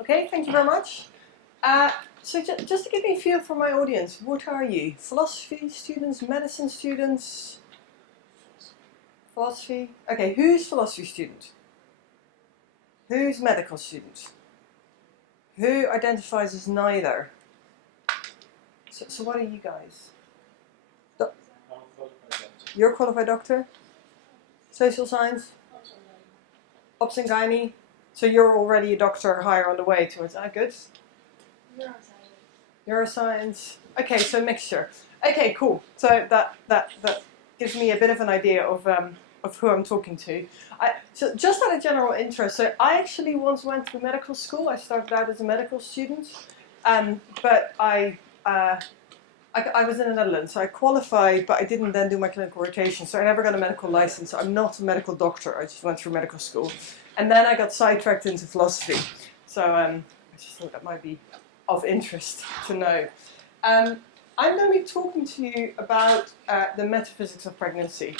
Okay, thank you very much. So just to give me a feel for my audience, what are you? Philosophy students, medicine students? Philosophy? Okay, who's philosophy student? Who's medical student? Who identifies as neither? So what are you guys? You're a qualified doctor? Social science? Ops and gynae? So you're already a doctor higher on the way towards that, good? Neuroscience. Okay, so mixture. Okay, cool. So that gives me a bit of an idea of who I'm talking to. So just out of general interest, so I actually once went to medical school. I started out as a medical student, but I was in the Netherlands, so I qualified, but I didn't then do my clinical rotation, so I never got a medical license. So I'm not a medical doctor. I just went through medical school, and then I got sidetracked into philosophy. So I just thought that might be of interest to know. I'm going to be talking to you about the metaphysics of pregnancy.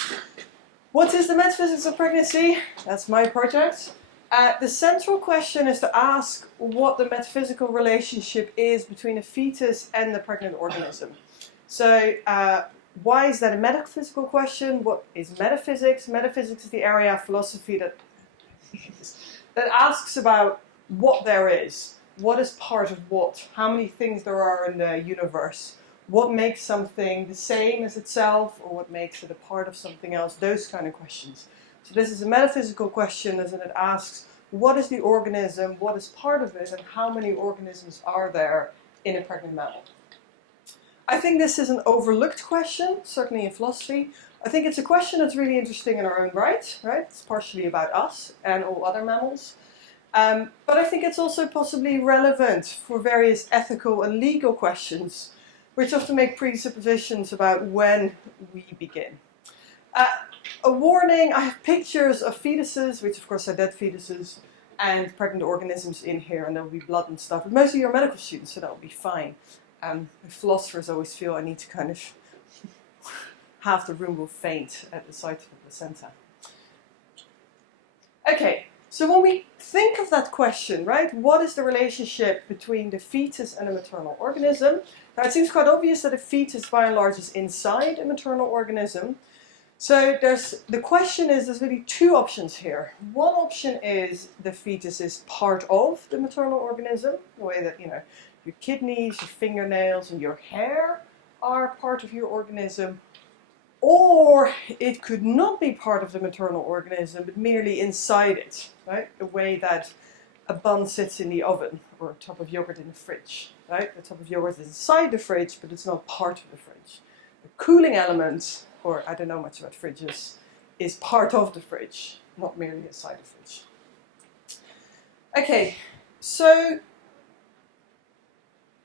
What is the metaphysics of pregnancy? That's my project. The central question is to ask what the metaphysical relationship is between a fetus and the pregnant organism. So why is that a metaphysical question? What is metaphysics? Metaphysics is the area of philosophy that asks about what there is. What is part of what? How many things there are in the universe? What makes something the same as itself, or what makes it a part of something else? Those kind of questions. So this is a metaphysical question, as in it asks, what is the organism, what is part of it, and how many organisms are there in a pregnant mammal? I think this is an overlooked question, certainly in philosophy. I think it's a question that's really interesting in our own right? It's partially about us and all other mammals. But I think it's also possibly relevant for various ethical and legal questions, which often make presuppositions about when we begin. A warning, I have pictures of fetuses, which of course are dead fetuses, and pregnant organisms in here, and there will be blood and stuff. But most of you are medical students, so that will be fine. Philosophers always feel I need to kind of half the room will faint at the sight of the placenta. Okay, so when we think of that question, right, what is the relationship between the fetus and a maternal organism? Now it seems quite obvious that a fetus by and large is inside a maternal organism. So the question is, there's really two options here. One option is the fetus is part of the maternal organism, the way that, your kidneys, your fingernails, and your hair are part of your organism. Or it could not be part of the maternal organism, but merely inside it, right? The way that a bun sits in the oven, or a tub of yogurt in the fridge, right? The tub of yogurt is inside the fridge, but it's not part of the fridge. The cooling element, or I don't know much about fridges, is part of the fridge, not merely inside the fridge. Okay, so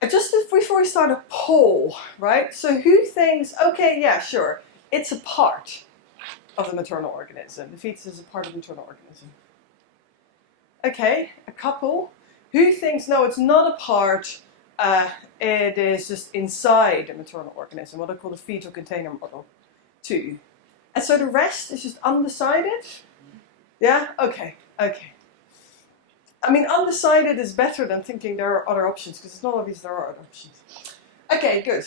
just before we start a poll, right? So who thinks, okay, yeah, sure, it's a part of the maternal organism. The fetus is a part of the maternal organism. Okay, a couple. Who thinks, no, it's not a part, it is just inside the maternal organism, what I call the fetal container model. 2. And so the rest is just undecided? Yeah? Okay. I mean, undecided is better than thinking there are other options, because it's not obvious there are other options. Okay, good.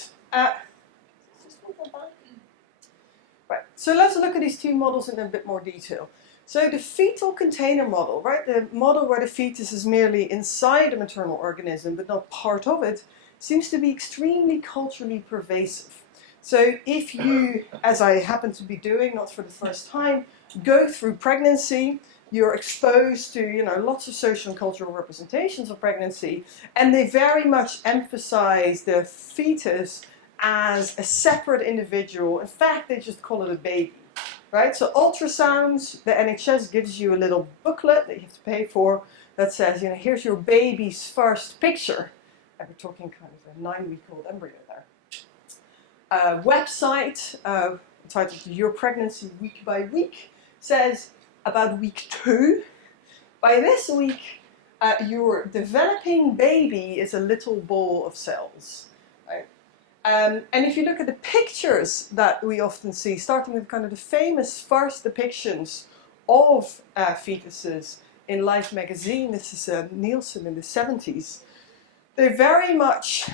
Right, so let's look at these two models in a bit more detail. So the fetal container model, right, the model where the fetus is merely inside a maternal organism but not part of it, seems to be extremely culturally pervasive. So if you, as I happen to be doing, not for the first time, go through pregnancy, you're exposed to, lots of social and cultural representations of pregnancy, and they very much emphasize the fetus as a separate individual. In fact, they just call it a baby, right? So ultrasounds, the NHS gives you a little booklet that you have to pay for that says, here's your baby's first picture. And we're talking kind of a 9-week-old embryo there. Website titled Your Pregnancy Week by Week says about week 2. By this week, your developing baby is a little ball of cells. Right? And if you look at the pictures that we often see, starting with kind of the famous first depictions of fetuses in Life magazine. This is Nielsen in the 70s. They very much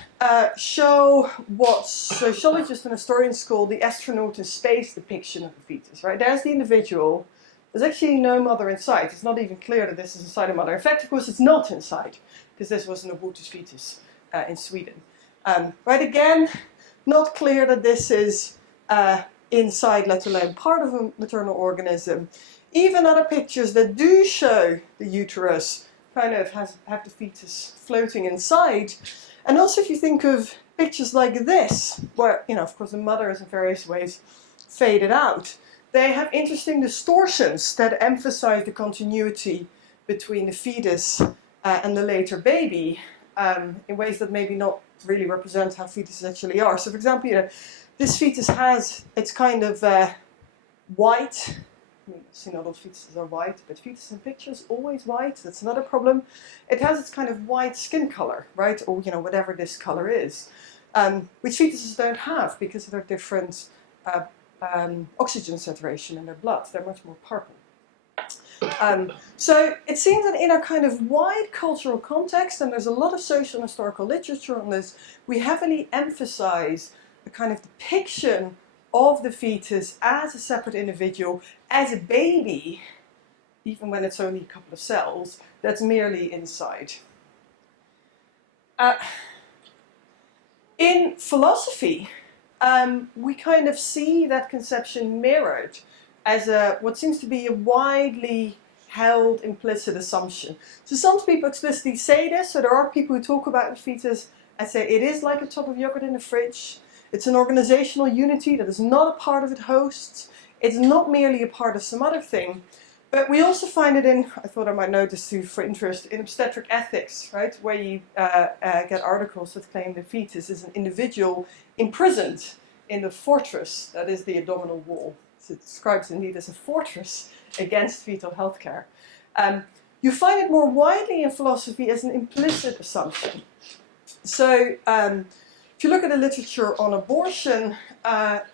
show what sociologists and historians call the astronaut in space depiction of the fetus, right? There's the individual. There's actually no mother inside. It's not even clear that this is inside a mother. In fact, of course, it's not inside, because this was an aborted fetus in Sweden. Right, again, not clear that this is inside, let alone part of a maternal organism. Even other pictures that do show the uterus kind of have the fetus floating inside. And also if you think of pictures like this, where, you know, of course the mother is in various ways faded out, they have interesting distortions that emphasize the continuity between the fetus and the later baby in ways that maybe not really represent how fetuses actually are. So for example, you know, this fetus has, it's kind of white. I mean, see, not all fetuses are white, but fetus in pictures always white. That's another problem. It has its kind of white skin color, right? Or, you know, whatever this color is, which fetuses don't have because of their different oxygen saturation in their blood. They're much more purple. So it seems that in a kind of wide cultural context, and there's a lot of social and historical literature on this, we heavily emphasize a kind of depiction of the fetus as a separate individual, as a baby, even when it's only a couple of cells, that's merely inside. In philosophy, we kind of see that conception mirrored as what seems to be a widely held implicit assumption. So some people explicitly say this, so there are people who talk about the fetus and say it is like a tub of yogurt in the fridge. It's an organizational unity that is not a part of its hosts. It's not merely a part of some other thing. But we also find it in, I thought I might note this too for interest, in obstetric ethics, right? Where you get articles that claim the fetus is an individual imprisoned in the fortress that is the abdominal wall. So it describes indeed as a fortress against fetal healthcare. You find it more widely in philosophy as an implicit assumption. So if you look at the literature on abortion, at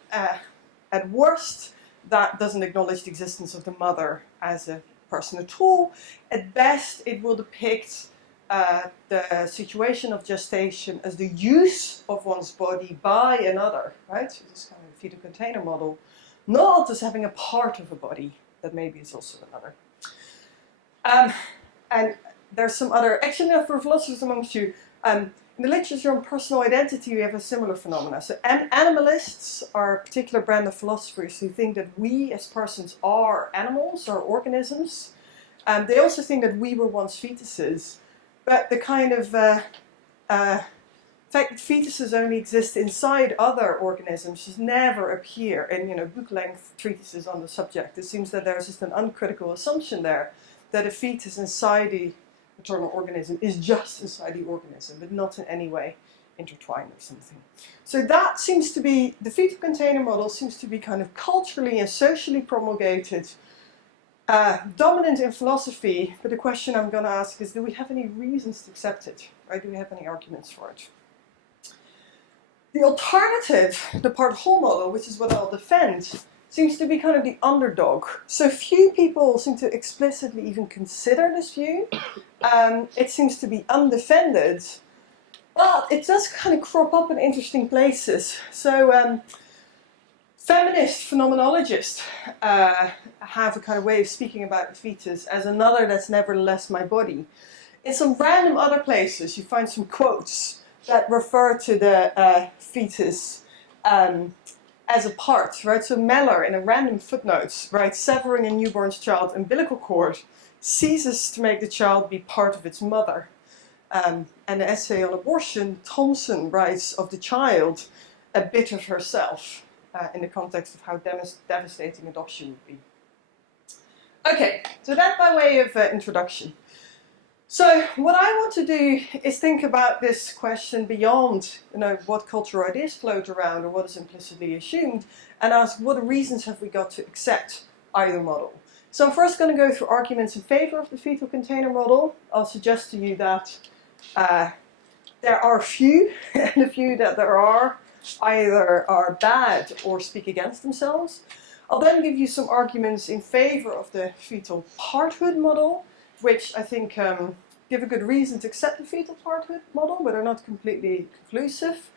worst, that doesn't acknowledge the existence of the mother as a person at all. At best, it will depict the situation of gestation as the use of one's body by another, right? So this kind of fetal container model, not as having a part of a body that maybe is also another. And there's some other, actually, for philosophers amongst you, in the literature on personal identity, we have a similar phenomena. So animalists are a particular brand of philosophers who think that we as persons are animals, are organisms. They also think that we were once fetuses. But the kind of fact that fetuses only exist inside other organisms just never appear in, you know, book-length treatises on the subject. It seems that there's just an uncritical assumption there that a fetus inside the maternal organism is just inside the organism, but not in any way intertwined or something. So that seems to be, the fetal container model seems to be kind of culturally and socially promulgated, dominant in philosophy, but the question I'm going to ask is, do we have any reasons to accept it? Right? Do we have any arguments for it? The alternative, the part-whole model, which is what I'll defend, seems to be kind of the underdog. So few people seem to explicitly even consider this view. It seems to be undefended, but it does kind of crop up in interesting places. So feminist phenomenologists have a kind of way of speaking about the fetus as another that's nevertheless my body. In some random other places, you find some quotes that refer to the fetus as a part, right? So Meller, in a random footnote, writes, severing a newborn's child's umbilical cord ceases to make the child be part of its mother. And the essay on abortion, Thompson writes of the child, a bit of herself, in the context of how devastating adoption would be. Okay, so that by way of introduction. So what I want to do is think about this question beyond, you know, what cultural ideas float around or what is implicitly assumed, and ask what reasons have we got to accept either model. So I'm first going to go through arguments in favor of the fetal container model. I'll suggest to you that there are few, and the few that there are either are bad or speak against themselves. I'll then give you some arguments in favor of the fetal parthood model, which I think give a good reason to accept the fetal parenthood model, but are not completely conclusive.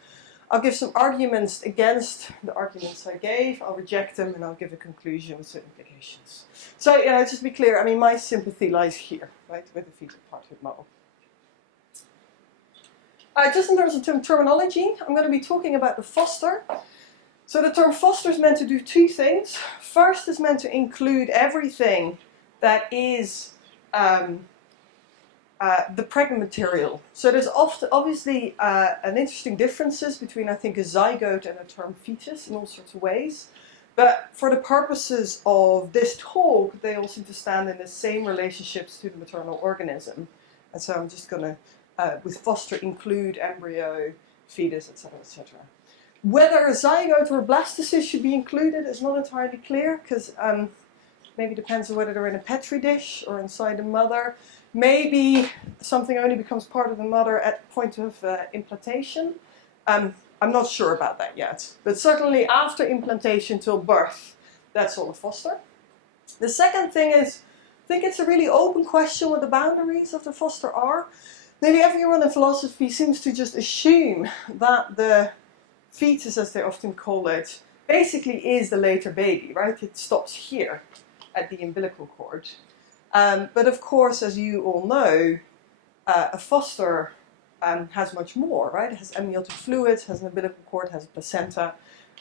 I'll give some arguments against the arguments I gave, I'll reject them, and I'll give a conclusion with certain implications. So, just to be clear, I mean, my sympathy lies here, right, with the fetal parenthood model. Just in terms of terminology, I'm going to be talking about the foster. So the term foster is meant to do two things. First, is meant to include everything that is the pregnant material. So there's obviously an interesting differences between, I think, a zygote and a term fetus in all sorts of ways. But for the purposes of this talk, they all seem to stand in the same relationships to the maternal organism. And so I'm just going to, with foster, include embryo, fetus, etc., etc. Whether a zygote or a blastocyst should be included is not entirely clear, because maybe depends on whether they're in a petri dish or inside the mother. Maybe something only becomes part of the mother at the point of implantation. I'm not sure about that yet. But certainly after implantation till birth, that's all a foster. The second thing is, I think it's a really open question what the boundaries of the foster are. Nearly everyone in philosophy seems to just assume that the fetus, as they often call it, basically is the later baby, right? It stops here at the umbilical cord. But of course, as you all know, a foster has much more, right? It has amniotic fluid, has an umbilical cord, has a placenta.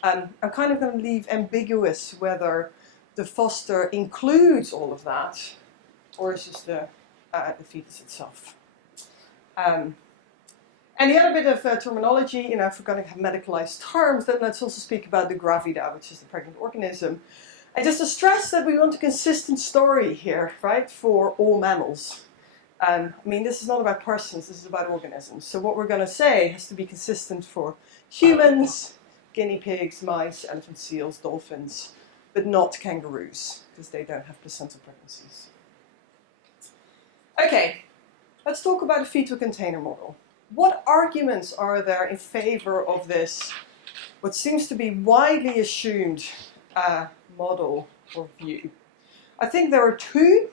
I'm kind of going to leave ambiguous whether the foster includes all of that, or is just the fetus itself. And the other bit of terminology, if we're going to have medicalized terms, then let's also speak about the gravida, which is the pregnant organism. And just to stress that we want a consistent story here, right, for all mammals. I mean, this is not about persons, this is about organisms. So what we're going to say has to be consistent for humans, guinea pigs, mice, elephant seals, dolphins, but not kangaroos, because they don't have placental pregnancies. Okay, let's talk about the fetal container model. What arguments are there in favor of this, what seems to be widely assumed model or view? I think there are two.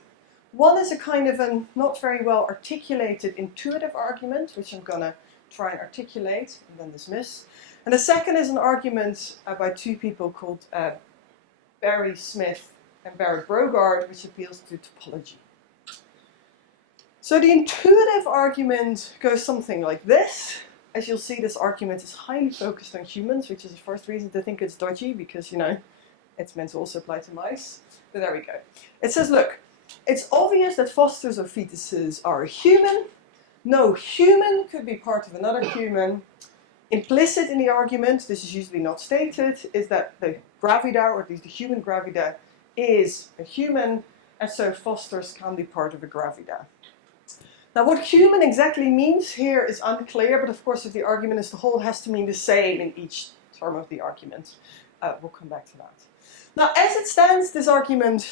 One is a kind of a not very well articulated intuitive argument, which I'm going to try and articulate and then dismiss. And the second is an argument by two people called Barry Smith and Barrett Brogard, which appeals to topology. So the intuitive argument goes something like this. As you'll see, this argument is highly focused on humans, which is the first reason to think it's dodgy, because, it's meant to also apply to mice. But there we go. It says, look, it's obvious that fosters or fetuses are a human. No human could be part of another human. Implicit in the argument, this is usually not stated, is that the gravida, or at least the human gravida, is a human, and so fosters can be part of a gravida. Now, what human exactly means here is unclear, but of course, if the argument is the whole, it has to mean the same in each term of the argument. We'll come back to that. Now, as it stands, this argument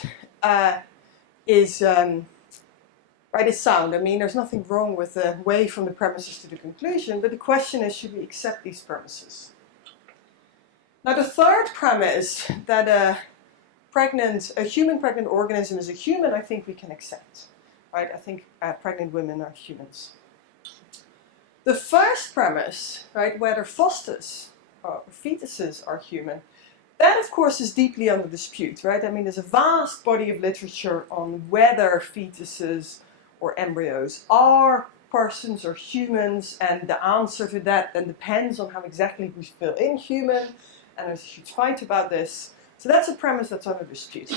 is sound. I mean, there's nothing wrong with the way from the premises to the conclusion, but the question is, should we accept these premises? Now, the third premise, that a human pregnant organism is a human, I think we can accept. Right? I think pregnant women are humans. The first premise, right, whether fosters or fetuses are human, that of course is deeply under dispute, right? I mean, there's a vast body of literature on whether fetuses or embryos are persons or humans, and the answer to that then depends on how exactly we fill in human, and there's a huge fight about this. So that's a premise that's under dispute.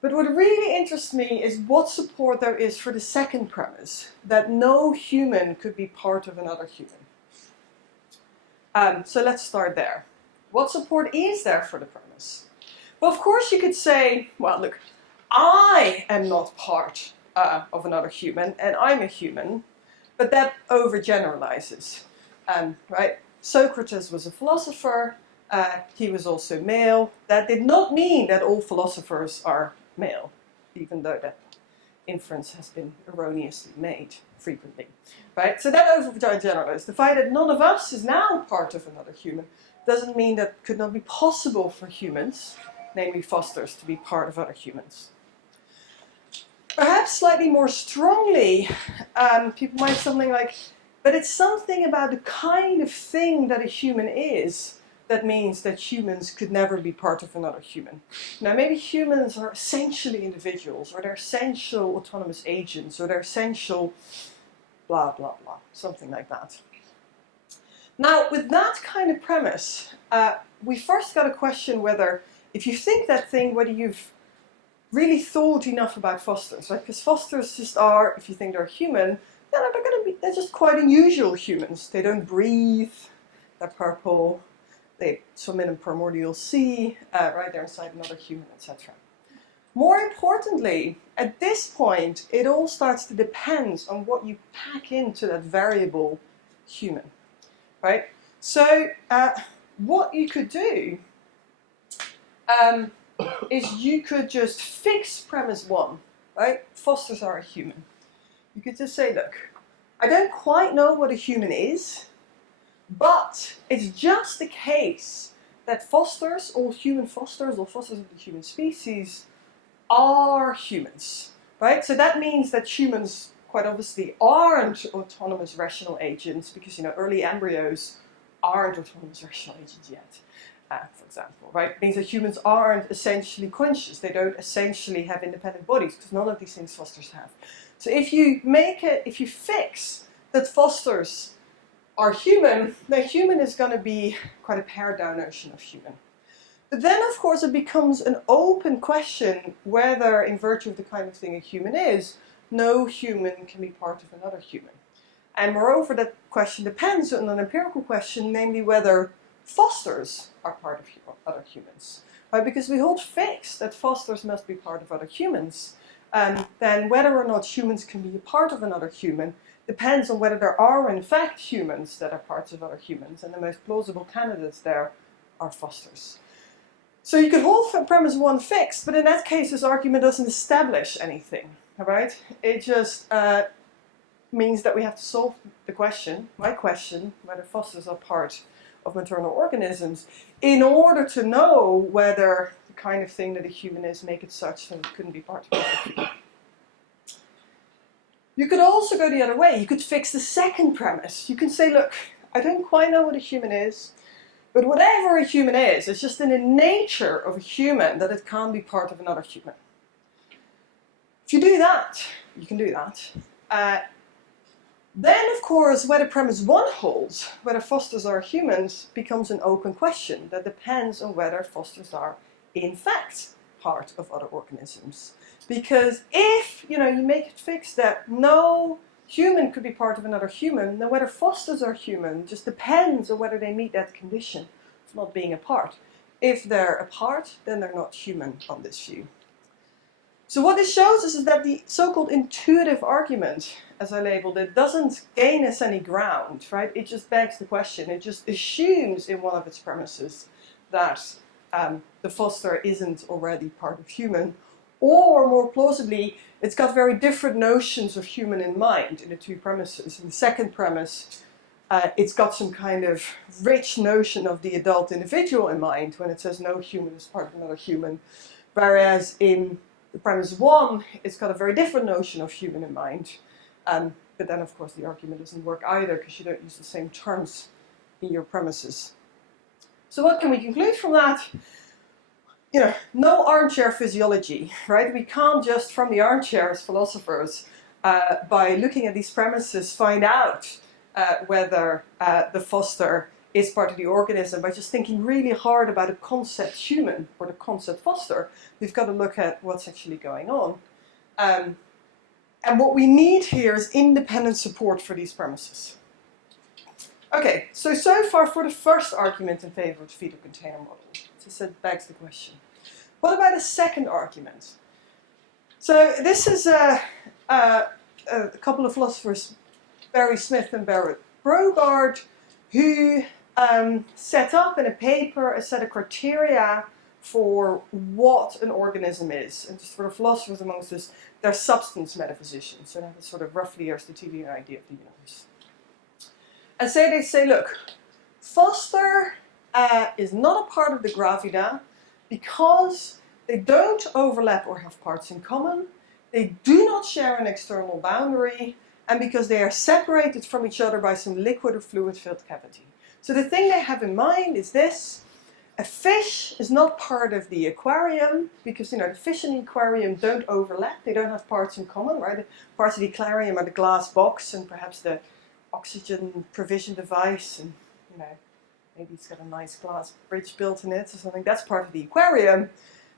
But what really interests me is what support there is for the second premise, that no human could be part of another human. So let's start there. What support is there for the premise? Well, of course you could say, well, look, I am not part of another human, and I'm a human, but that overgeneralizes, right? Socrates was a philosopher, he was also male. That did not mean that all philosophers are male, even though that inference has been erroneously made frequently, right? So that overgeneralizes. The fact that none of us is now part of another human doesn't mean that it could not be possible for humans, namely fosters, to be part of other humans. Perhaps slightly more strongly, people might say something like, but it's something about the kind of thing that a human is that means that humans could never be part of another human. Now, maybe humans are essentially individuals, or they're essential autonomous agents, or they're essential blah, blah, blah, something like that. Now, with that kind of premise, we first got to question whether, if you think that thing, whether you've really thought enough about fosters, right? Because fosters just are, if you think they're human, they're just quite unusual humans. They don't breathe, they're purple, they swim in a primordial sea, right? They're inside another human, etc. More importantly, at this point, it all starts to depend on what you pack into that variable human, right? So what you could do is you could just fix premise one, right? Fosters are a human. You could just say, look, I don't quite know what a human is, but it's just the case that fosters, all human fosters, all fosters of the human species, are humans, right? So that means that humans, quite obviously, aren't autonomous rational agents, because, you know, early embryos aren't autonomous rational agents yet. For example, right? It means that humans aren't essentially conscious. They don't essentially have independent bodies, because none of these things fosters have. So if you fix that fosters are human, then human is going to be quite a pared down notion of human. But then, of course, it becomes an open question whether, in virtue of the kind of thing a human is, no human can be part of another human. And moreover, that question depends on an empirical question, namely whether fosters are part of other humans, right? Because we hold fixed that fosters must be part of other humans. Then whether or not humans can be a part of another human depends on whether there are in fact humans that are parts of other humans, and the most plausible candidates there are fosters. So you could hold premise one fixed, but in that case this argument doesn't establish anything, right? It just means that we have to solve the question, my question, whether fosters are part of maternal organisms, in order to know whether the kind of thing that a human is make it such that it couldn't be part of a human. You could also go the other way. You could fix the second premise. You can say, look, I don't quite know what a human is, but whatever a human is, it's just in the nature of a human that it can't be part of another human. If you do that, you can do that. Then, of course, whether premise one holds, whether fosters are humans, becomes an open question that depends on whether fosters are, in fact, part of other organisms. Because if, you make it fixed that no human could be part of another human, then whether fosters are human just depends on whether they meet that condition of not being a part. If they're a part, then they're not human on this view. So what this shows us is that the so-called intuitive argument, as I labeled it, doesn't gain us any ground, right? It just begs the question. It just assumes in one of its premises that the foster isn't already part of human, or more plausibly, it's got very different notions of human in mind in the two premises. In the second premise, it's got some kind of rich notion of the adult individual in mind when it says no human is part of another human, whereas in the premise one, it's got a very different notion of human in mind. But then, of course, the argument doesn't work either because you don't use the same terms in your premises. So what can we conclude from that? No armchair physiology, right? We can't just, from the armchair as philosophers, by looking at these premises, find out whether the foster is part of the organism by just thinking really hard about the concept human or the concept foster. We've got to look at what's actually going on. And what we need here is independent support for these premises. Okay, so far for the first argument in favor of the fetal container model. So it begs the question. What about a second argument? So this is a couple of philosophers, Barry Smith and Barrett Brogard, who set up in a paper a set of criteria for what an organism is. And just for the philosophers amongst us, they're substance metaphysicians. So that is sort of roughly Aristotelian idea of the universe. And so they say, look, foster is not a part of the gravida because they don't overlap or have parts in common. they do not share an external boundary, and because they are separated from each other by some liquid or fluid-filled cavity. So the thing they have in mind is this: a fish is not part of the aquarium because, the fish in the aquarium don't overlap. They don't have parts in common, right? The parts of the aquarium are the glass box and perhaps the oxygen provision device, and maybe it's got a nice glass bridge built in it or something. That's part of the aquarium.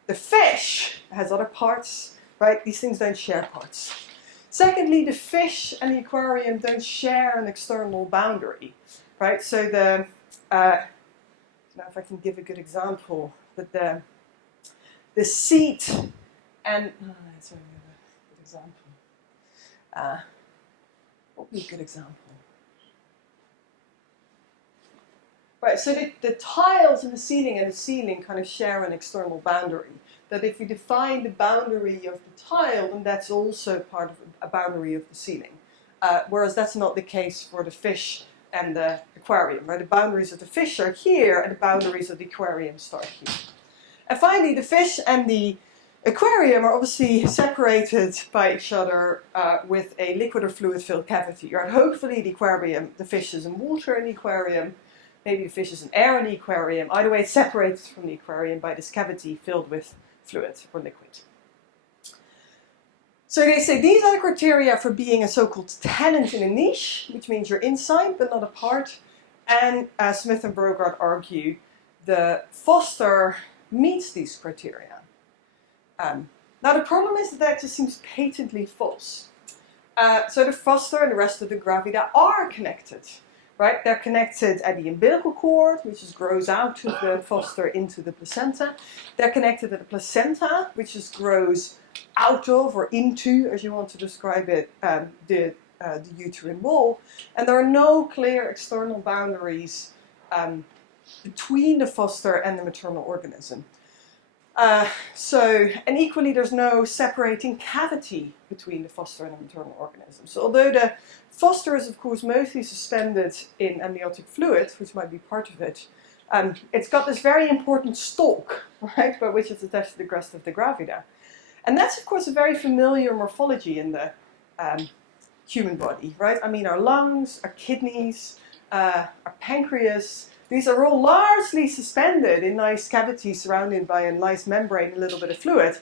The fish has other parts, right? These things don't share parts. Secondly, the fish and the aquarium don't share an external boundary, right? So now if I can give a good example, but the seat and, sorry, a good example. What would be a good example? Right, so the tiles in the ceiling and the ceiling kind of share an external boundary. That if we define the boundary of the tile, then that's also part of a boundary of the ceiling. Whereas that's not the case for the fish and the aquarium. Right? The boundaries of the fish are here, and the boundaries of the aquarium start here. And finally, the fish and the aquarium are obviously separated by each other with a liquid or fluid-filled cavity. Right? Hopefully, the fish is in water in the aquarium. Maybe the fish is in air in the aquarium. Either way, it's separated from the aquarium by this cavity filled with fluid or liquid. So they say these are the criteria for being a so-called tenant in a niche, which means you're inside but not a part. And Smith and Brogard argue the Foster meets these criteria. Now the problem is that just seems patently false. So the Foster and the rest of the gravida are connected. Right? They're connected at the umbilical cord, which just grows out of the foster into the placenta. They're connected at the placenta, which just grows out of or into, as you want to describe it, the uterine wall. And there are no clear external boundaries between the foster and the maternal organism. And equally, there's no separating cavity between the foster and the maternal organism. So although the foster is, of course, mostly suspended in amniotic fluid, which might be part of it, it's got this very important stalk, right, by which it's attached to the crest of the gravida. And that's, of course, a very familiar morphology in the human body, right? I mean, our lungs, our kidneys, our pancreas, these are all largely suspended in nice cavities surrounded by a nice membrane, a little bit of fluid,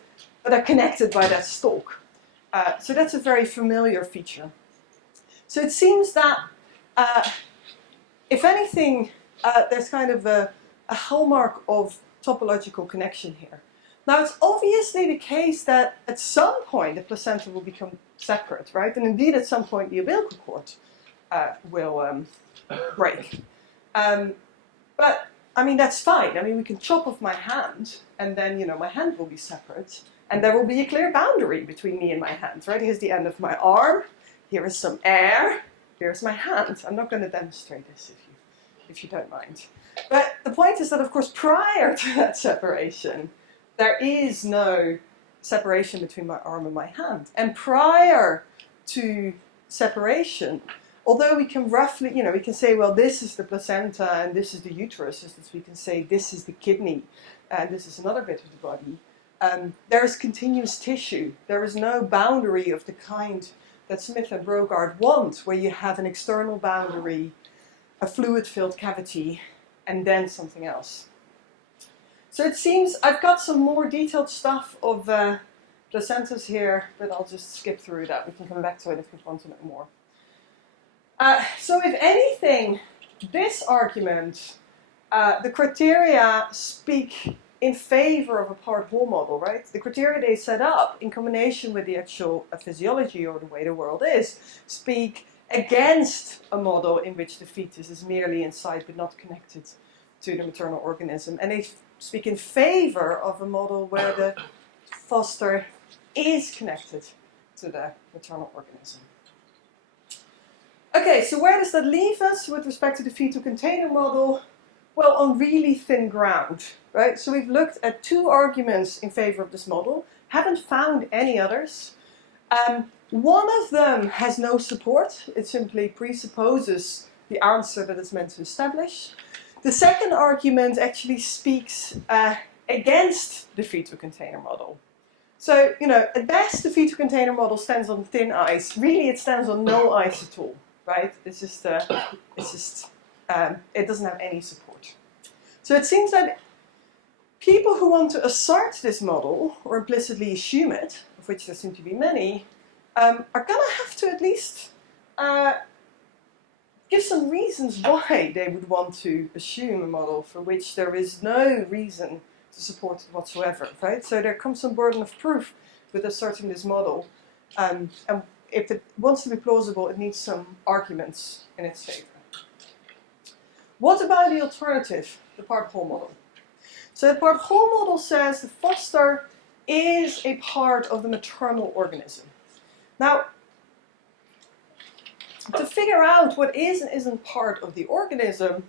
but are connected by that stalk. So that's a very familiar feature. So it seems that, if anything, there's kind of a hallmark of topological connection here. Now, it's obviously the case that at some point the placenta will become separate, right? And indeed, at some point, the umbilical cord will break. But, I mean, that's fine. I mean, we can chop off my hand, and then, my hand will be separate, and there will be a clear boundary between me and my hand, right? Here's the end of my arm, here is some air, here's my hand. I'm not going to demonstrate this if you don't mind. But the point is that, of course, prior to that separation, there is no separation between my arm and my hand. And prior to separation, although we can roughly, we can say, well, this is the placenta and this is the uterus, just as we can say this is the kidney and this is another bit of the body, there is continuous tissue. There is no boundary of the kind that Smith and Brogard want, where you have an external boundary, a fluid-filled cavity, and then something else. So it seems I've got some more detailed stuff of placentas here, but I'll just skip through that. We can come back to it if we want to know more. So if anything, this argument, the criteria speak in favor of a part-whole model, right? The criteria they set up, in combination with the actual physiology or the way the world is, speak against a model in which the fetus is merely inside but not connected to the maternal organism. And they speak in favor of a model where the foster is connected to the maternal organism. Okay, so where does that leave us with respect to the fetal container model? Well, on really thin ground, right? So we've looked at two arguments in favor of this model, haven't found any others. One of them has no support. It simply presupposes the answer that it's meant to establish. The second argument actually speaks against the fetal container model. So, you know, at best the fetal container model stands on thin ice. Really, it stands on no ice at all, right? It doesn't have any support. So it seems that people who want to assert this model, or implicitly assume it, of which there seem to be many, are going to have to at least give some reasons why they would want to assume a model for which there is no reason to support it whatsoever, right? So there comes some burden of proof with asserting this model, and if it wants to be plausible, it needs some arguments in its favor. What about the alternative, the part-whole model? So the part-whole model says the foster is a part of the maternal organism. Now, to figure out what is and isn't part of the organism,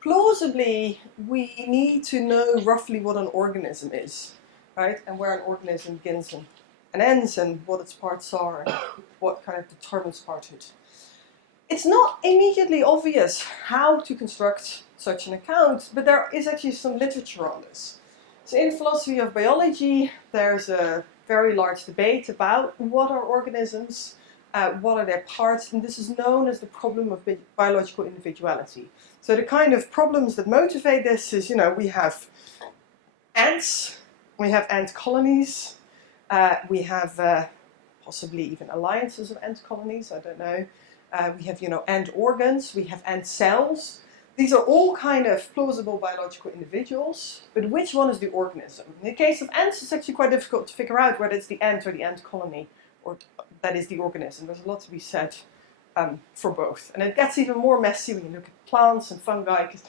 plausibly, we need to know roughly what an organism is, right? And where an organism begins and ends, and what its parts are, and what kind of determines parthood. It's not immediately obvious how to construct such an account, but there is actually some literature on this. So in philosophy of biology, there's a very large debate about what are organisms, what are their parts, and this is known as the problem of biological individuality. So the kind of problems that motivate this is, you know, we have ants, we have ant colonies, we have possibly even alliances of ant colonies, I don't know. We have, you know, ant organs, we have ant cells. These are all kind of plausible biological individuals, but which one is the organism? In the case of ants, it's actually quite difficult to figure out whether it's the ant or the ant colony, or that is the organism. There's a lot to be said for both. And it gets even more messy when you look at plants and fungi, because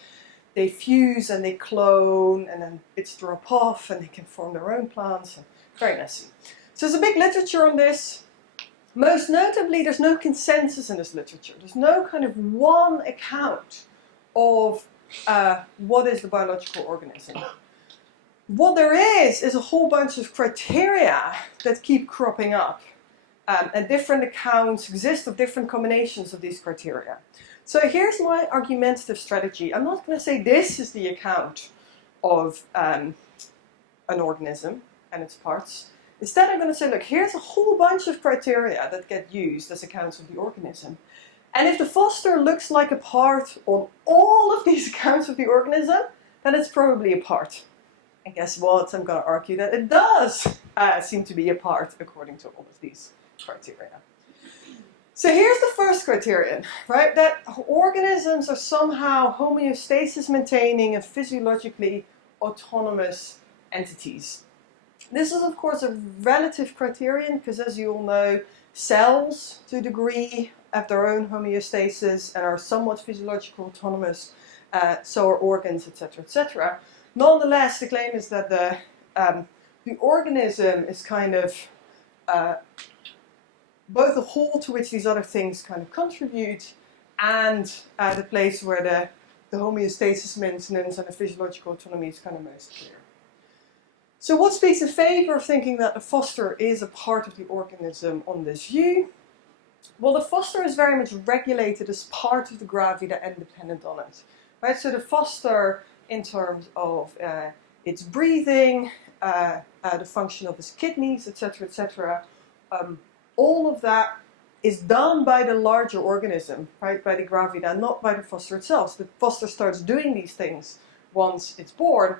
they fuse and they clone, and then bits drop off, and they can form their own plants. And very messy. So there's a big literature on this. Most notably, there's no consensus in this literature. There's no kind of one account of what is the biological organism. What there is a whole bunch of criteria that keep cropping up. And different accounts exist of different combinations of these criteria. So here's my argumentative strategy. I'm not going to say this is the account of an organism and its parts. Instead, I'm going to say, look, here's a whole bunch of criteria that get used as accounts of the organism. And if the foster looks like a part on all of these accounts of the organism, then it's probably a part. And guess what? I'm going to argue that it does seem to be a part according to all of these criteria. So here's the first criterion, right? That organisms are somehow homeostasis maintaining and physiologically autonomous entities. This is, of course, a relative criterion, because as you all know, cells, to a degree, have their own homeostasis and are somewhat physiologically autonomous, so are organs, etc., etc. Nonetheless, the claim is that the organism is kind of both the whole to which these other things kind of contribute, and the place where the homeostasis maintenance and the physiological autonomy is kind of most clear. So what speaks in favor of thinking that the foster is a part of the organism on this view? Well, the foster is very much regulated as part of the gravida and dependent on it. Right? So the foster, in terms of its breathing, the function of its kidneys, etc., etc., all of that is done by the larger organism, right? By the gravida, not by the foster itself. So the foster starts doing these things once it's born.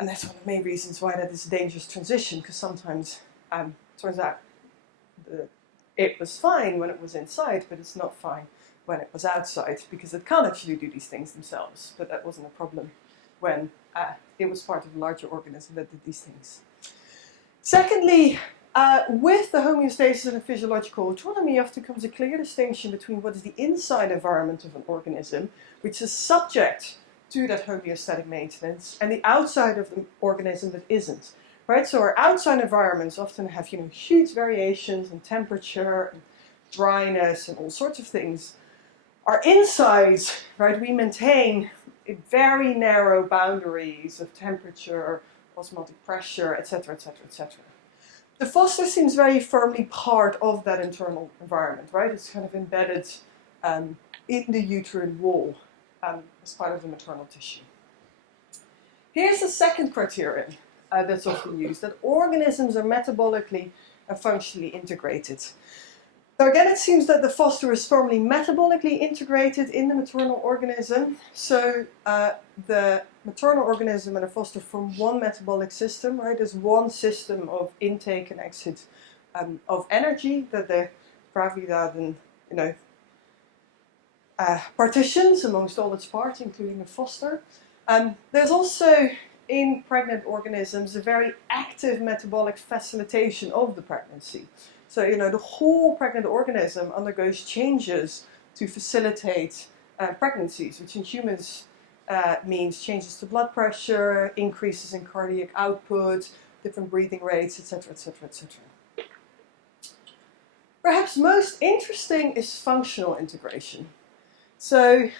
And that's one of the main reasons why that is a dangerous transition, because sometimes it turns out it was fine when it was inside, but it's not fine when it was outside, because it can't actually do these things themselves. But that wasn't a problem when it was part of a larger organism that did these things. Secondly, with the homeostasis and physiological autonomy, often comes a clear distinction between what is the inside environment of an organism, which is subject to that homeostatic maintenance, and the outside of the organism that isn't. Right? So our outside environments often have, you know, huge variations in temperature, and dryness, and all sorts of things. Our insides, right, we maintain very narrow boundaries of temperature, osmotic pressure, etc., etc., etc. The foster seems very firmly part of that internal environment, right? It's kind of embedded in the uterine wall as part of the maternal tissue. Here's the second criterion that's often used, that organisms are metabolically and functionally integrated. So again, it seems that the foster is firmly metabolically integrated in the maternal organism. So the maternal organism and the foster form one metabolic system, right? There's one system of intake and exit of energy that the gravida then, partitions amongst all its parts, including the foster. There's also in pregnant organisms a very active metabolic facilitation of the pregnancy. So, the whole pregnant organism undergoes changes to facilitate pregnancies, which in humans means changes to blood pressure, increases in cardiac output, different breathing rates, etc., etc., etc. Perhaps most interesting is functional integration. So,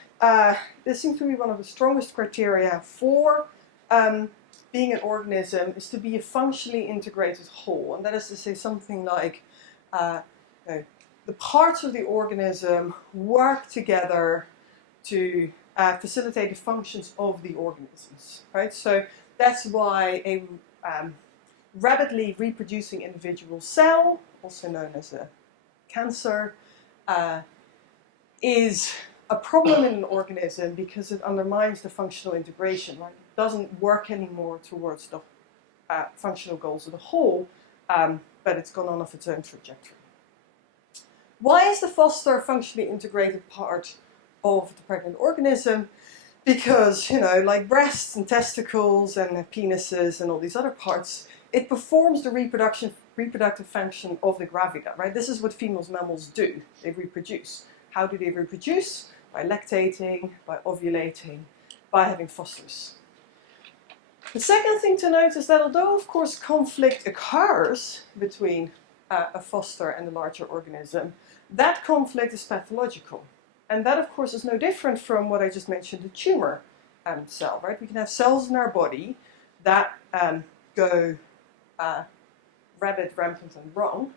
this seems to be one of the strongest criteria for being an organism, is to be a functionally integrated whole. And that is to say something like the parts of the organism work together to facilitate the functions of the organisms, right? So that's why a rapidly reproducing individual cell, also known as a cancer, is a problem in an organism because it undermines the functional integration, right? It doesn't work anymore towards the functional goals of the whole, but it's gone on of its own trajectory. Why is the foster a functionally integrated part of the pregnant organism? Because, like breasts and testicles and penises and all these other parts, it performs the reproductive function of the gravida, right? This is what female mammals do. They reproduce. How do they reproduce? By lactating, by ovulating, by having fosters. The second thing to note is that although, of course, conflict occurs between a foster and a larger organism, that conflict is pathological. And that, of course, is no different from what I just mentioned, the tumor cell, right? We can have cells in our body that go rabid, rampant, and wrong.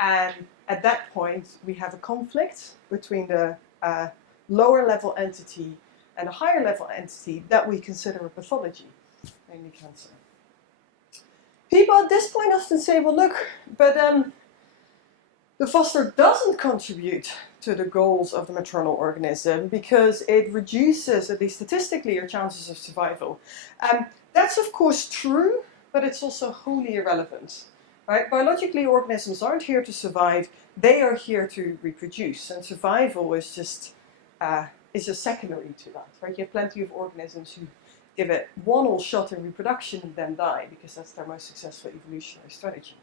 And at that point, we have a conflict between the lower level entity and a higher level entity that we consider a pathology, mainly cancer. People at this point often say, well, look, but the foster doesn't contribute to the goals of the maternal organism because it reduces, at least statistically, your chances of survival. That's of course true, but it's also wholly irrelevant. Right? Biologically, organisms aren't here to survive, they are here to reproduce, and survival is just secondary to that. Right? You have plenty of organisms who give it one shot in reproduction and then die, because that's their most successful evolutionary strategy.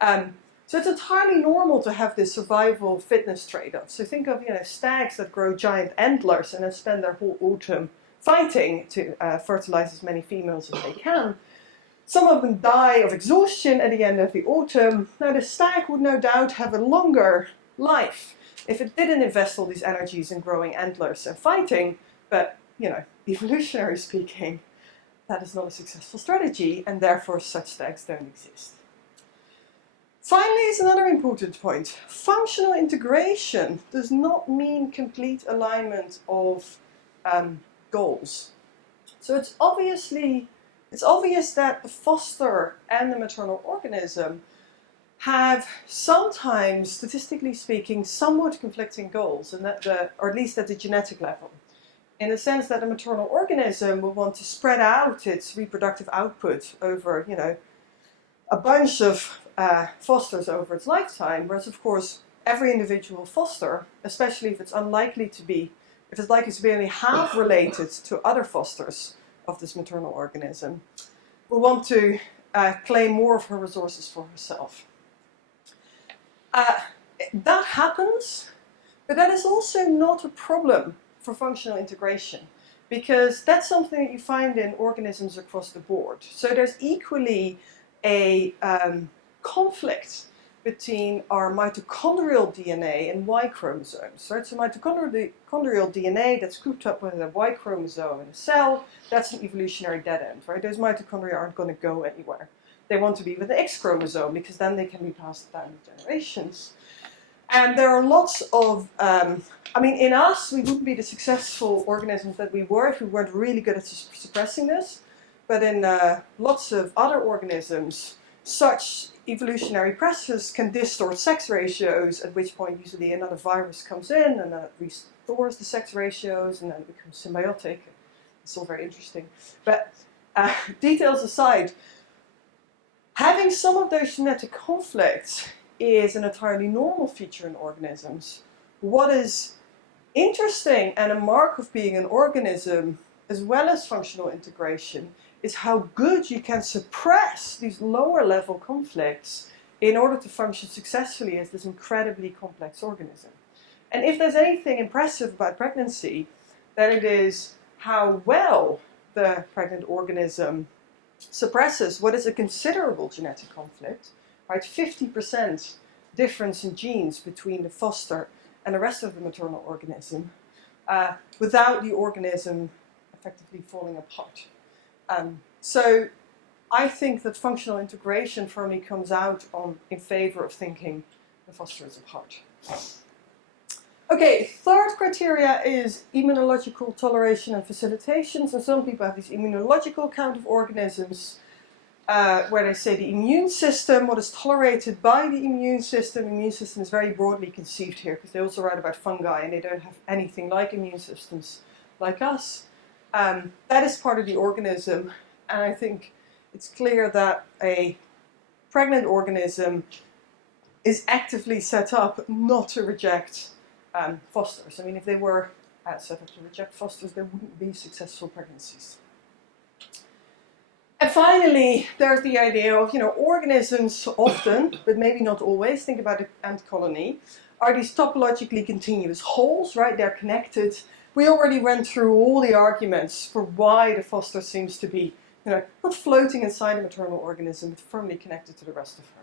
So it's entirely normal to have this survival fitness trade-off. So think of stags that grow giant antlers and then spend their whole autumn fighting to fertilize as many females as they can. Some of them die of exhaustion at the end of the autumn. Now the stag would no doubt have a longer life if it didn't invest all these energies in growing antlers and fighting, but evolutionary speaking, that is not a successful strategy, and therefore such stags don't exist. Finally, is another important point. Functional integration does not mean complete alignment of goals. So it's obvious that the foster and the maternal organism have sometimes, statistically speaking, somewhat conflicting goals, and or at least at the genetic level. In the sense that the maternal organism will want to spread out its reproductive output over, a bunch of fosters over its lifetime, whereas of course every individual foster, especially if it's likely to be only half related to other fosters of this maternal organism, will want to claim more of her resources for herself. That happens, but that is also not a problem for functional integration, because that's something that you find in organisms across the board. So there's equally a conflict between our mitochondrial DNA and Y chromosomes. Right? So mitochondrial DNA that's cooped up with a Y chromosome in a cell, that's an evolutionary dead end. Right? Those mitochondria aren't going to go anywhere. They want to be with the X chromosome because then they can be passed down to generations. And there are lots of, in us, we wouldn't be the successful organisms that we were if we weren't really good at suppressing this. but in lots of other organisms, such evolutionary processes can distort sex ratios, at which point usually another virus comes in and then it restores the sex ratios and then it becomes symbiotic. It's all very interesting. But details aside, having some of those genetic conflicts is an entirely normal feature in organisms. What is interesting and a mark of being an organism, as well as functional integration, is how good you can suppress these lower level conflicts in order to function successfully as this incredibly complex organism. And if there's anything impressive about pregnancy, then it is how well the pregnant organism suppresses what is a considerable genetic conflict, right? 50% difference in genes between the foster and the rest of the maternal organism, without the organism effectively falling apart. So I think that functional integration firmly comes out in favor of thinking the foster is apart. Okay, third criteria is immunological toleration and facilitation. So some people have these immunological count of organisms, where they say the immune system, what is tolerated by the immune system is very broadly conceived here, because they also write about fungi and they don't have anything like immune systems like us. That is part of the organism, and I think it's clear that a pregnant organism is actively set up not to reject fosters. I mean, if they were set up to reject fosters, there wouldn't be successful pregnancies. And finally, there's the idea of, organisms often, but maybe not always, think about the ant colony, are these topologically continuous wholes, right? They're connected. We already went through all the arguments for why the foster seems to be, not floating inside a maternal organism, but firmly connected to the rest of her.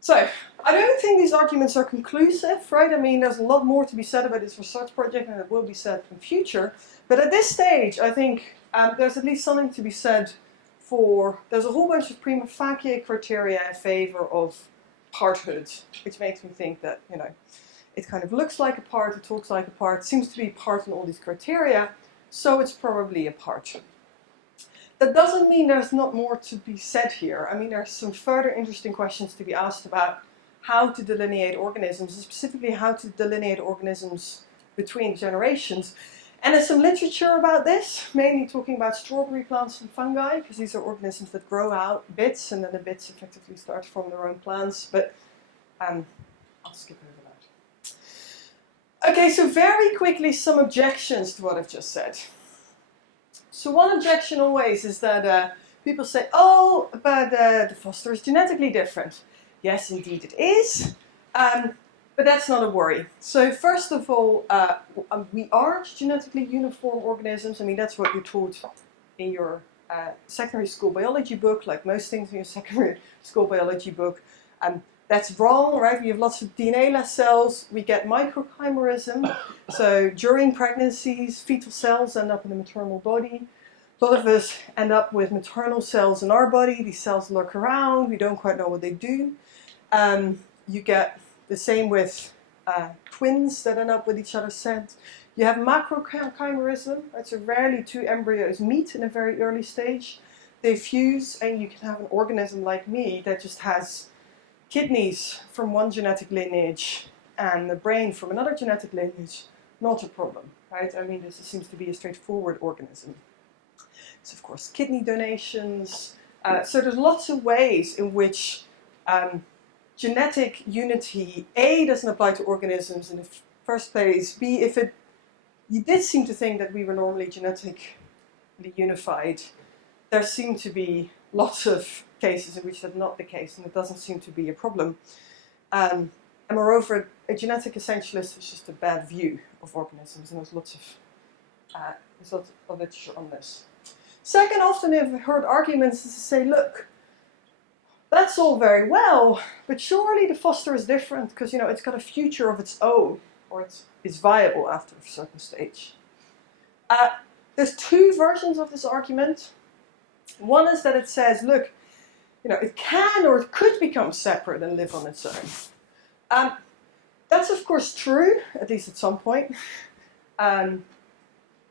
So, I don't think these arguments are conclusive, right? I mean, there's a lot more to be said about this research project, and it will be said in the future. But at this stage, I think there's at least something to be said for, there's a whole bunch of prima facie criteria in favor of parthood, which makes me think that, it kind of looks like a part, it talks like a part, seems to be part in all these criteria, so it's probably a part. That doesn't mean there's not more to be said here. I mean, there's some further interesting questions to be asked about how to delineate organisms, specifically how to delineate organisms between generations. And there's some literature about this, mainly talking about strawberry plants and fungi, because these are organisms that grow out bits, and then the bits effectively start to form their own plants, but I'll skip over that. Okay, so very quickly, some objections to what I've just said. So one objection always is that people say, oh, but the foster is genetically different. Yes, indeed it is, but that's not a worry. So first of all, we are genetically uniform organisms. I mean, that's what you're taught in your secondary school biology book, like most things in your secondary school biology book. That's wrong, right? We have lots of DNA-less cells. We get microchimerism. So during pregnancies, fetal cells end up in the maternal body. A lot of us end up with maternal cells in our body. These cells lurk around. We don't quite know what they do. You get the same with twins that end up with each other's cells. You have macrochimerism. Right? So rarely two embryos meet in a very early stage. They fuse, and you can have an organism like me that just has kidneys from one genetic lineage and the brain from another genetic lineage. Not a problem, right? I mean, this seems to be a straightforward organism. So, of course, kidney donations. So there's lots of ways in which genetic unity, A, doesn't apply to organisms in the first place, B, you did seem to think that we were normally genetically unified, there seem to be lots of cases in which that's not the case, and it doesn't seem to be a problem. And moreover, a genetic essentialist is just a bad view of organisms, and there's lots of literature on this. Second, often I've heard arguments to say, look, that's all very well, but surely the foster is different because, it's got a future of its own, or it's viable after a certain stage. There's two versions of this argument. One is that it says, look, it can or it could become separate and live on its own. That's of course true, at least at some point.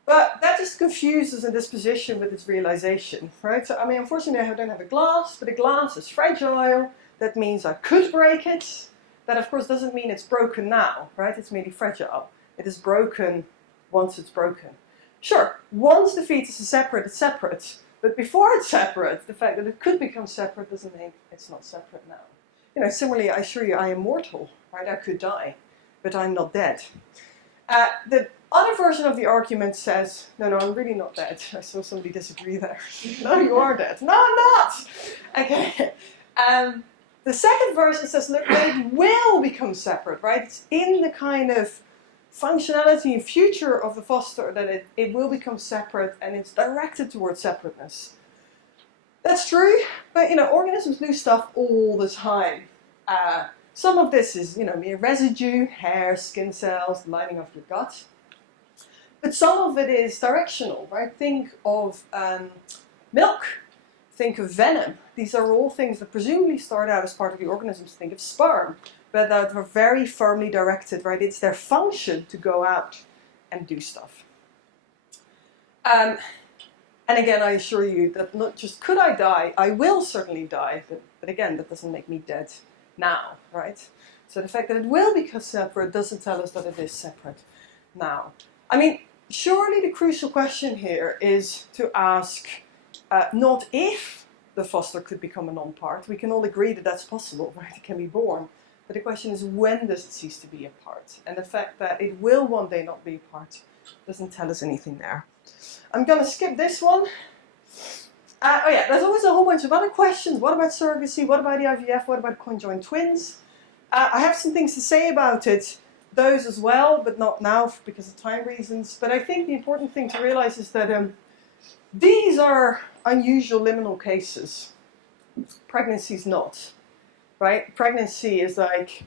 But that just confuses a disposition with its realization, right? So, I mean, unfortunately I don't have a glass, but a glass is fragile. That means I could break it. That, of course, doesn't mean it's broken now, right? It's merely fragile. It is broken once it's broken. Sure, once the fetus is separate, it's separate. But before it's separate, the fact that it could become separate doesn't mean it's not separate now. You know, similarly, I assure you, I am mortal, right? I could die, but I'm not dead. The other version of the argument says, no, I'm really not dead. I saw somebody disagree there. No, you are dead. No, I'm not. Okay. The second version says, look, it will become separate, right? It's in the kind of functionality and future of the foster that it will become separate, and it's directed towards separateness. That's true, but you know, organisms lose stuff all the time. Some of this is, you know, mere residue, hair, skin cells, the lining of your gut. But some of it is directional, right? Think of milk. Think of venom. These are all things that presumably start out as part of the organism. Think of sperm, but that are very firmly directed, right? It's their function to go out and do stuff. And again, I assure you that not just could I die, I will certainly die, but again, that doesn't make me dead now, right? So the fact that it will become separate doesn't tell us that it is separate now. I mean, surely the crucial question here is to ask, not if the foster could become a non-part. We can all agree that that's possible, right? It can be born. But the question is, when does it cease to be a part? And the fact that it will one day not be a part doesn't tell us anything there. I'm going to skip this one. Oh yeah, there's always a whole bunch of other questions. What about surrogacy? What about the IVF? What about conjoined twins? I have some things to say about it, those as well, but not now because of time reasons. But I think the important thing to realize is that these are unusual liminal cases. Pregnancy is not, right? Pregnancy is like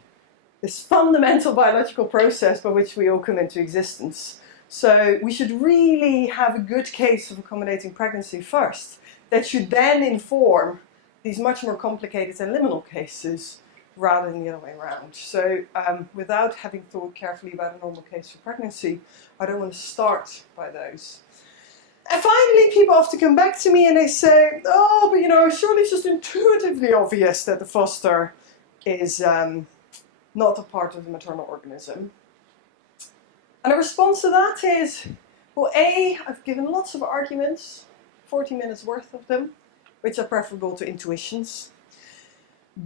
this fundamental biological process by which we all come into existence. So we should really have a good case of accommodating pregnancy first. That should then inform these much more complicated and liminal cases rather than the other way around. So without having thought carefully about a normal case for pregnancy, I don't want to start by those. And finally, people often come back to me and they say, oh, but you know, surely it's just intuitively obvious that the foster is not a part of the maternal organism. And the response to that is, well, A, I've given lots of arguments, 40 minutes worth of them, which are preferable to intuitions.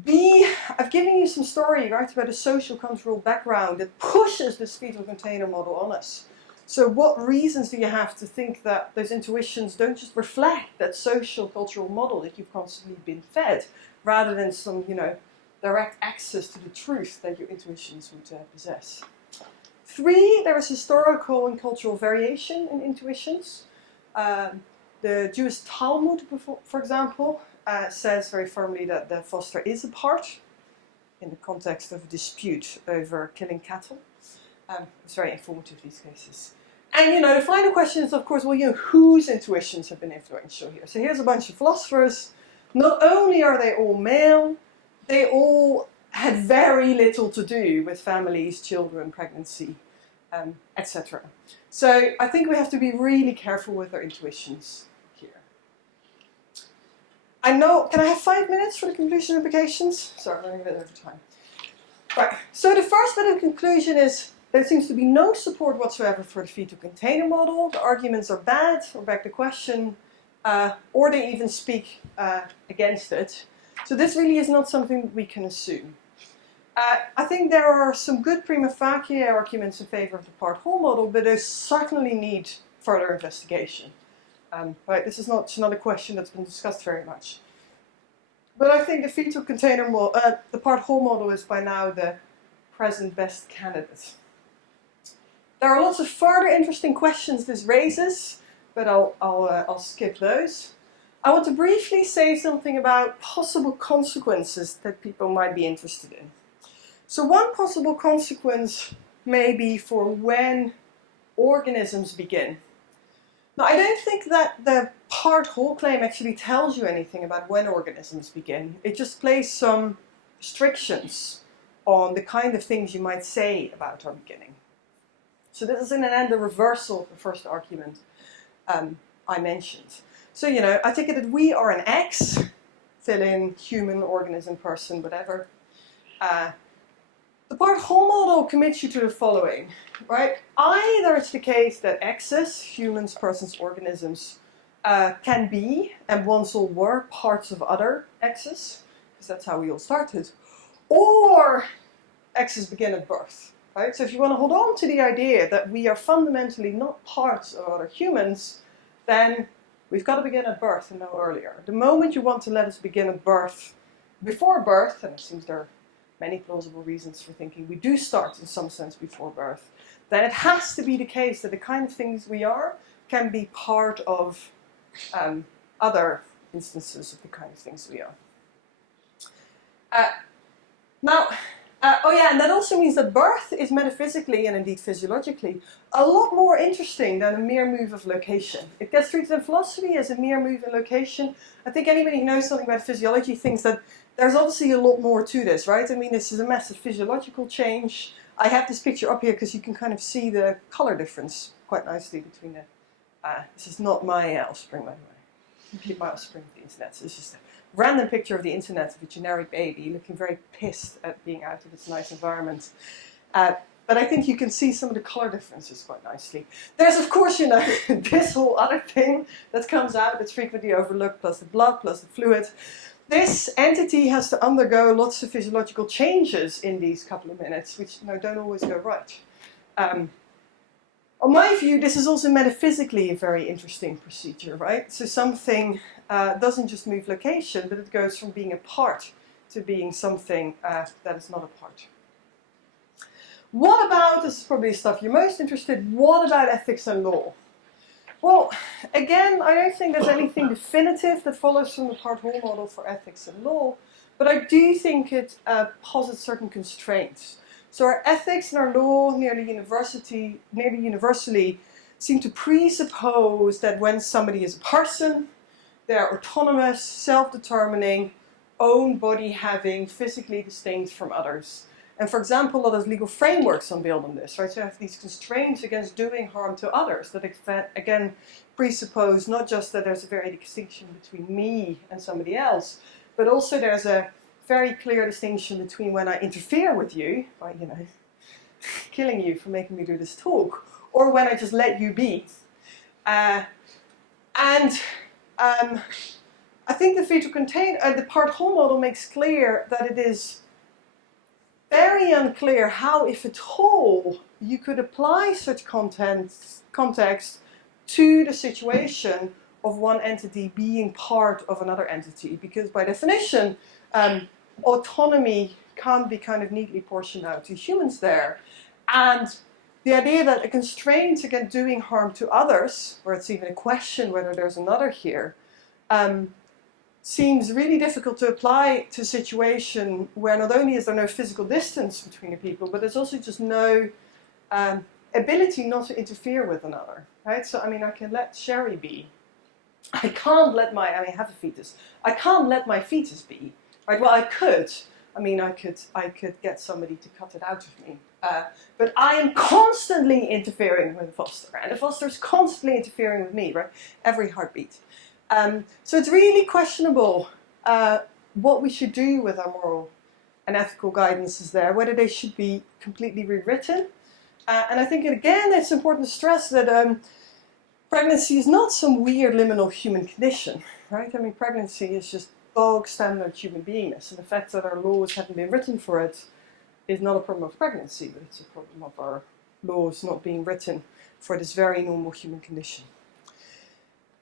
B, I've given you some story, right, about a social cultural background that pushes this fetal container model on us. So what reasons do you have to think that those intuitions don't just reflect that social cultural model that you've constantly been fed, rather than some, you know, direct access to the truth that your intuitions would possess? 3, there is historical and cultural variation in intuitions. The Jewish Talmud, for example, says very firmly that the foster is a part in the context of a dispute over killing cattle. It's very informative, these cases. And, you know, the final question is, of course, well, you know, whose intuitions have been influential here? So here's a bunch of philosophers. Not only are they all male, they all had very little to do with families, children, pregnancy, etc. So I think we have to be really careful with our intuitions here. I know, can I have 5 minutes for the conclusion implications? Sorry, I'm running a bit over time. Right, so the first bit of conclusion is there seems to be no support whatsoever for the fetal container model. The arguments are bad, or beg the question, or they even speak against it. So this really is not something we can assume. I think there are some good prima facie arguments in favor of the part-whole model, but they certainly need further investigation. Right, this is not a question that's been discussed very much. But I think the fetal container model, the part-whole model is by now the present best candidate. There are lots of further interesting questions this raises, but I'll skip those. I want to briefly say something about possible consequences that people might be interested in. So one possible consequence may be for when organisms begin. Now, I don't think that the part-whole claim actually tells you anything about when organisms begin. It just places some restrictions on the kind of things you might say about our beginning. So this is in an end a reversal of the first argument I mentioned. So, you know, I take it that we are an X, fill in human, organism, person, whatever. The part whole model commits you to the following, right? Either it's the case that X's, humans, persons, organisms, can be, and once all were, parts of other X's, because that's how we all started, or X's begin at birth, right? So if you want to hold on to the idea that we are fundamentally not parts of other humans, then we've got to begin at birth and no earlier. The moment you want to let us begin at birth, before birth, and it seems there are many plausible reasons for thinking we do start in some sense before birth, then it has to be the case that the kind of things we are can be part of other instances of the kind of things we are. And that also means that birth is metaphysically and indeed physiologically a lot more interesting than a mere move of location. It gets treated in philosophy as a mere move in location. I think anybody who knows something about physiology thinks that there's obviously a lot more to this, right? I mean, this is a massive physiological change. I have this picture up here because you can kind of see the color difference quite nicely between the... this is not my offspring, by the way. Keep my offspring of the internet. So this is a random picture of the internet of a generic baby looking very pissed at being out of its nice environment. But I think you can see some of the color differences quite nicely. There's, of course, you know, this whole other thing that comes out that's frequently overlooked, plus the blood, plus the fluid. This entity has to undergo lots of physiological changes in these couple of minutes, which, you know, don't always go right. On my view, this is also metaphysically a very interesting procedure, right? So something doesn't just move location, but it goes from being a part to being something that is not a part. What about, this is probably the stuff you're most interested in, what about ethics and law? Well, again, I don't think there's anything definitive that follows from the part-whole model for ethics and law, but I do think it posits certain constraints. So our ethics and our law nearly universally seem to presuppose that when somebody is a person, they're autonomous, self-determining, own body having, physically distinct from others. And for example, a lot of legal frameworks are built on this, right? So you have these constraints against doing harm to others that again presuppose not just that there's a very distinction between me and somebody else, but also there's a very clear distinction between when I interfere with you, by, you know, killing you for making me do this talk, or when I just let you be. I think the part-whole model makes clear that it is very unclear how, if at all, you could apply such context to the situation of one entity being part of another entity, because by definition, autonomy can't be kind of neatly portioned out to humans there. And the idea that a constraint against doing harm to others, where it's even a question whether there's another here, seems really difficult to apply to a situation where not only is there no physical distance between the people, but there's also just no ability not to interfere with another, right? So, I mean, I can let Sherry be. I can't let I have a fetus. I can't let my fetus be, right? Well, I could. I mean, I could get somebody to cut it out of me. But I am constantly interfering with the foster, and the foster is constantly interfering with me, right? Every heartbeat. So it's really questionable what we should do with our moral and ethical guidances there, whether they should be completely rewritten. And I think, again, it's important to stress that pregnancy is not some weird liminal human condition, right? I mean, pregnancy is just bog standard human beingness, and the fact that our laws haven't been written for it is not a problem of pregnancy, but it's a problem of our laws not being written for this very normal human condition.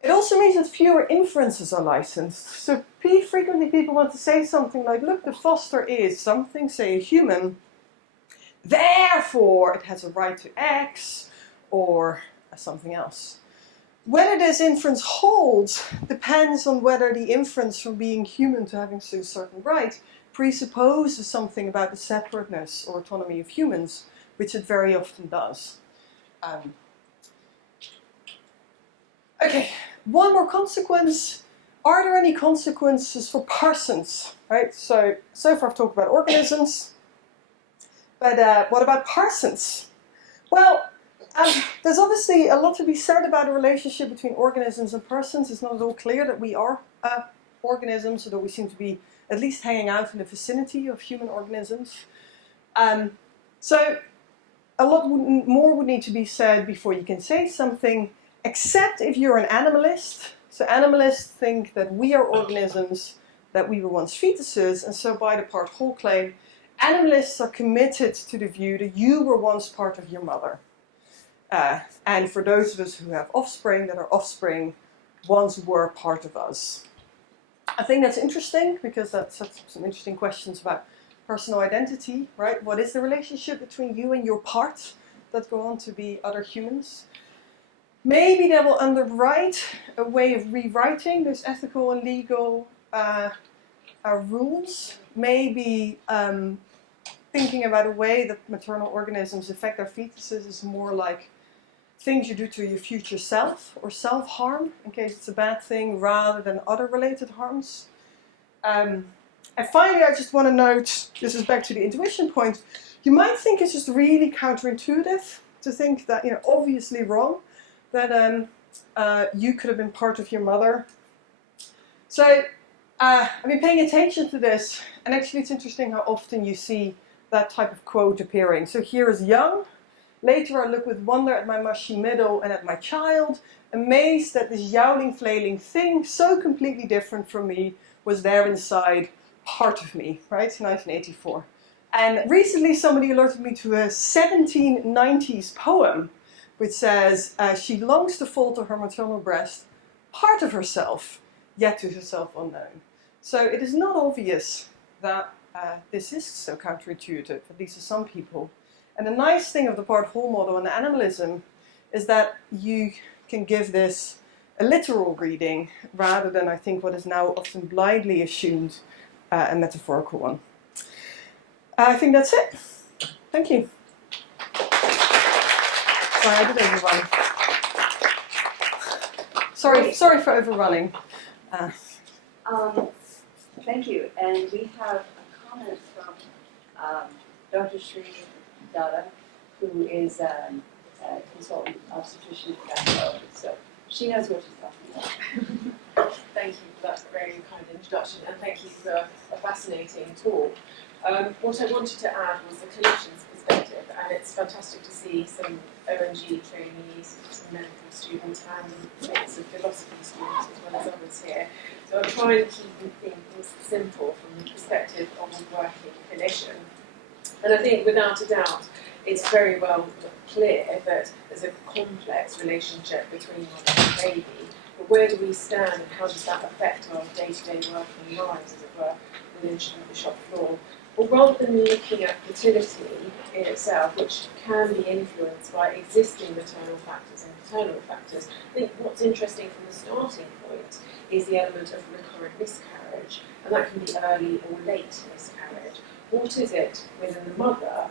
It also means that fewer inferences are licensed. So frequently people want to say something like, look, the foster is something, say a human, therefore it has a right to X, or something else. Whether this inference holds depends on whether the inference from being human to having a certain right presupposes something about the separateness or autonomy of humans, which it very often does. Okay, one more consequence. Are there any consequences for persons? Right. So far I've talked about organisms, but what about persons? Well, There's obviously a lot to be said about the relationship between organisms and persons. It's not at all clear that we are organisms, although we seem to be at least hanging out in the vicinity of human organisms. So a lot more would need to be said before you can say something, except if you're an animalist. So animalists think that we are organisms, that we were once fetuses, and so by the part-whole claim, animalists are committed to the view that you were once part of your mother. And for those of us who have offspring, that our offspring once were part of us. I think that's interesting because that sets up some interesting questions about personal identity, right? What is the relationship between you and your parts that go on to be other humans? Maybe that will underwrite a way of rewriting those ethical and legal rules. Maybe thinking about a way that maternal organisms affect our fetuses is more like things you do to your future self or self-harm in case it's a bad thing rather than other related harms. And finally, I just want to note, this is back to the intuition point, you might think it's just really counterintuitive to think that, obviously wrong, that you could have been part of your mother. So I've been paying attention to this, and actually it's interesting how often you see that type of quote appearing. So here is young. Later I look with wonder at my mushy middle and at my child, amazed that this yowling, flailing thing, so completely different from me, was there inside, part of me, right? 1984. And recently somebody alerted me to a 1790s poem which says, she longs to fall to her maternal breast, part of herself, yet to herself unknown. So it is not obvious that this is so counterintuitive, at least to some people. And the nice thing of the part-whole model and the animalism is that you can give this a literal reading rather than, I think, what is now often blindly assumed, a metaphorical one. I think that's it. Thank you. Sorry, I did overrun. Sorry for overrunning. Thank you. And we have a comment from Dr. Sri Dada, who is a consultant obstetrician at Fetal. So she knows what she's talking about. Thank you for that very kind introduction, and thank you for a fascinating talk. What I wanted to add was the clinician's perspective, and it's fantastic to see some ONG trainees, some medical students, and lots of philosophy students as well as others here. So I'm trying to keep things simple from the perspective of a working clinician. And I think without a doubt, it's very well clear that there's a complex relationship between mother and baby. But where do we stand and how does that affect our day-to-day working lives, as it were, within the shop floor? Well, rather than looking at fertility in itself, which can be influenced by existing maternal factors and paternal factors, I think what's interesting from the starting point is the element of recurrent miscarriage, and that can be early or late miscarriage. What is it within the mother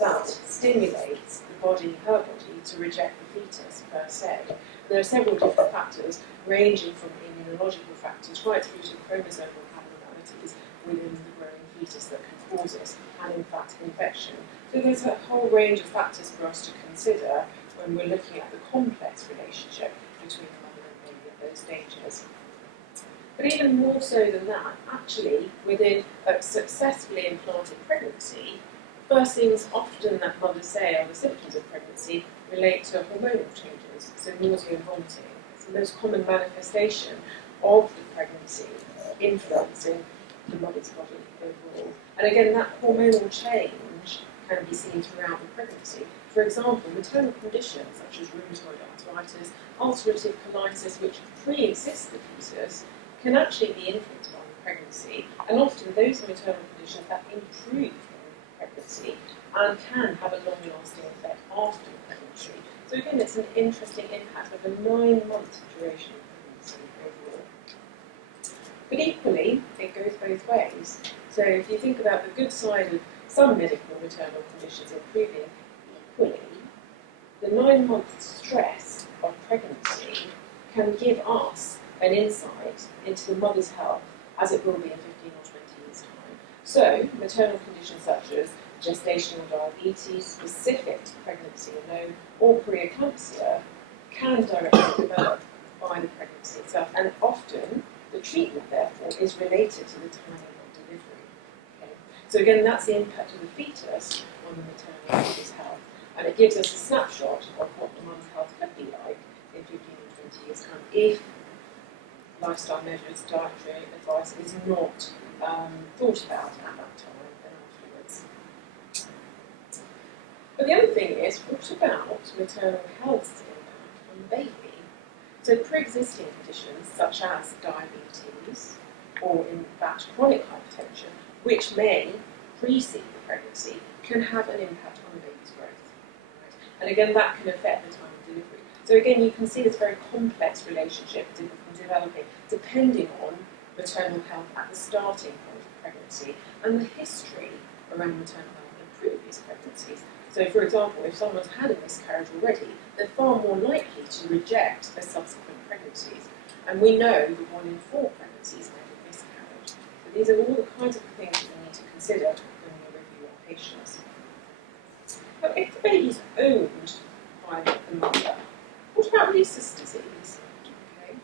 that stimulates the body, her body, to reject the fetus per se? And there are several different factors, ranging from immunological factors right through to chromosomal abnormalities within the growing fetus that can cause it, and in fact infection. So there's a whole range of factors for us to consider when we're looking at the complex relationship between mother and baby at those stages. But even more so than that, actually, within a successfully implanted pregnancy, first things often that mothers say are the symptoms of pregnancy relate to hormonal changes, so nausea and vomiting. It's the most common manifestation of the pregnancy influencing the mother's body overall. And again, that hormonal change can be seen throughout the pregnancy. For example, maternal conditions such as rheumatoid arthritis, ulcerative colitis, which pre-exist the fetus, can actually be influenced by the pregnancy, and often those are maternal conditions that improve during pregnancy and can have a long-lasting effect after pregnancy. So again, it's an interesting impact of a 9-month duration of pregnancy overall. But equally, it goes both ways. So if you think about the good side of some medical maternal conditions improving, equally, the 9-month stress of pregnancy can give us an insight into the mother's health as it will be in 15 or 20 years' time. So, maternal conditions such as gestational diabetes specific to pregnancy alone, or preeclampsia can directly develop by the pregnancy itself, and often the treatment, therefore, is related to the timing of delivery. Okay? So again, that's the impact of the fetus on the maternal mother's health, and it gives us a snapshot of what the mother's health could be like in 15 or 20 years' time if lifestyle measures, dietary advice is not thought about at that time and afterwards. But the other thing is, what about maternal health's impact on the baby? So pre-existing conditions such as diabetes or in fact chronic hypertension, which may precede the pregnancy, can have an impact on the baby's growth. Right? And again, that can affect the time of delivery. So again, you can see this very complex relationship developing depending on maternal health at the starting point of pregnancy and the history around maternal health in previous pregnancies. So, for example, if someone's had a miscarriage already, they're far more likely to reject their subsequent pregnancies. And we know that 1 in 4 pregnancies end in miscarriage. So these are all the kinds of things that we need to consider when we review our patients. But if the baby's owned by the mother, what about Lewis's disease? Okay.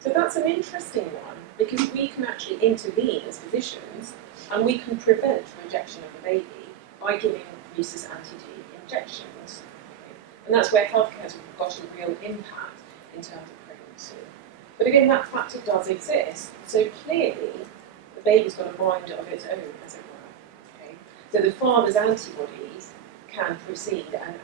So that's an interesting one because we can actually intervene as physicians and we can prevent rejection of the baby by giving rhesus anti-D injections. Okay? And that's where healthcare has got a real impact in terms of pregnancy. But again, that factor does exist. So clearly, the baby's got a mind of its own, as it were. Okay? So the father's antibodies can proceed and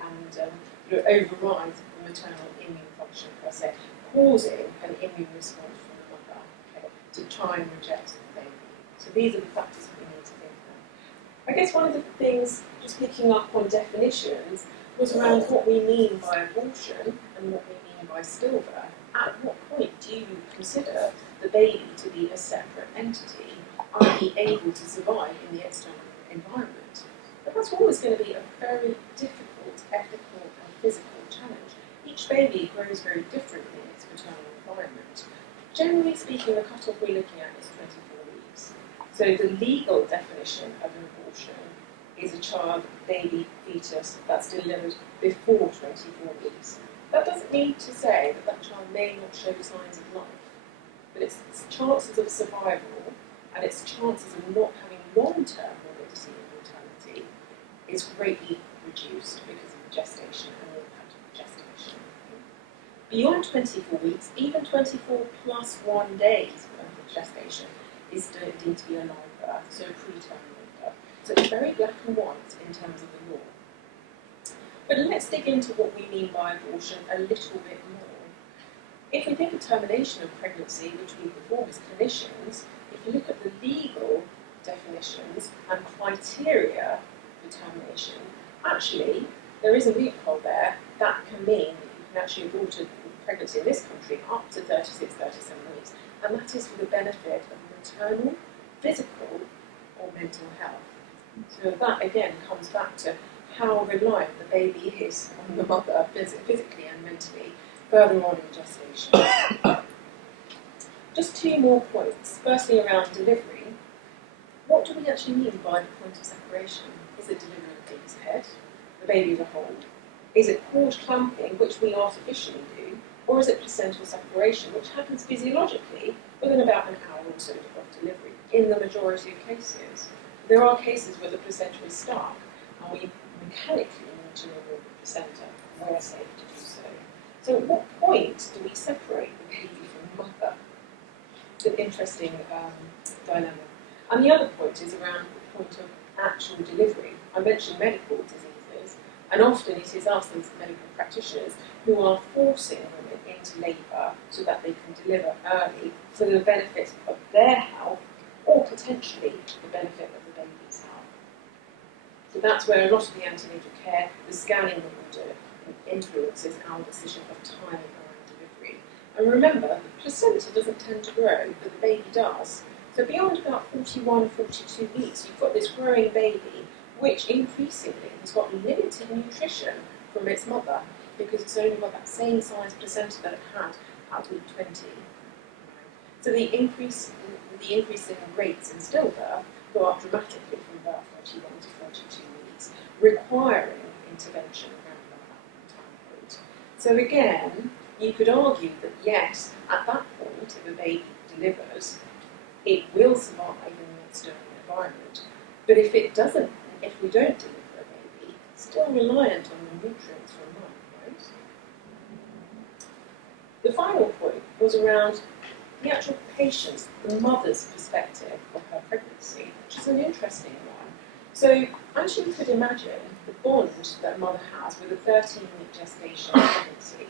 override the maternal immune function per se, causing an immune response from the mother, okay, to try and reject the baby. So these are the factors that we need to think about. I guess one of the things, just picking up on definitions, was around what we mean by abortion and what we mean by stillbirth. At what point do you consider the baby to be a separate entity, i.e. able to survive in the external environment? But that's always going to be a very difficult ethical and physical challenge. Each baby grows very differently in its maternal environment. Generally speaking, the cut-off we're looking at is 24 weeks. So the legal definition of an abortion is a child, baby, fetus that's delivered before 24 weeks. That doesn't mean to say that that child may not show signs of life, but its chances of survival and its chances of not having long-term morbidity and mortality is greatly reduced because of the gestation and the impact of the gestation. Beyond 24 weeks, even 24 plus 1 days of gestation is deemed to be a live birth, so a preterm birth. So it's very black and white in terms of the law. But let's dig into what we mean by abortion a little bit more. If we think of termination of pregnancy, which we perform as clinicians, if you look at the legal definitions and criteria for termination, actually there is a loophole there that can mean that you can actually abort a pregnancy in this country up to 36, 37 weeks, and that is for the benefit of maternal, physical or mental health. So that again comes back to how reliant the baby is on the mother physically and mentally further on in gestation. Just 2 more points. Firstly, around delivery. What do we actually mean by the point of separation? Is it delivering the baby's head, the baby as a whole? Is it cord clamping, which we artificially do, or is it placental separation, which happens physiologically within about an hour or so of delivery, in the majority of cases? There are cases where the placenta is stuck, and we mechanically need to remove the placenta where safe to do so. So at what point do we separate the baby from the mother? It's an interesting dilemma. And the other point is around the point of actual delivery. I mentioned medical diseases, and often it is us as medical practitioners who are forcing women into labour so that they can deliver early for the benefit of their health or potentially the benefit of the baby's health. So that's where a lot of the antenatal care, the scanning that we do, influences our decision of timing around delivery. And remember, the placenta doesn't tend to grow, but the baby does. So beyond about 41, 42 weeks, you've got this growing baby, which increasingly has got limited nutrition from its mother, because it's only got that same size placenta that it had at week 20. So the increase in rates in stillbirth go up dramatically from about 41 to 42 weeks. requiring intervention around that time point. So again, you could argue that yes, at that point, if a baby delivers, it will survive in the external environment. But if it doesn't, if we don't deliver a baby, it's still reliant on the nutrients from mum, right? The final point was around the actual patient's, the mother's perspective of her pregnancy, which is an interesting one. So, as you could imagine, the bond that a mother has with a 13-week gestation pregnancy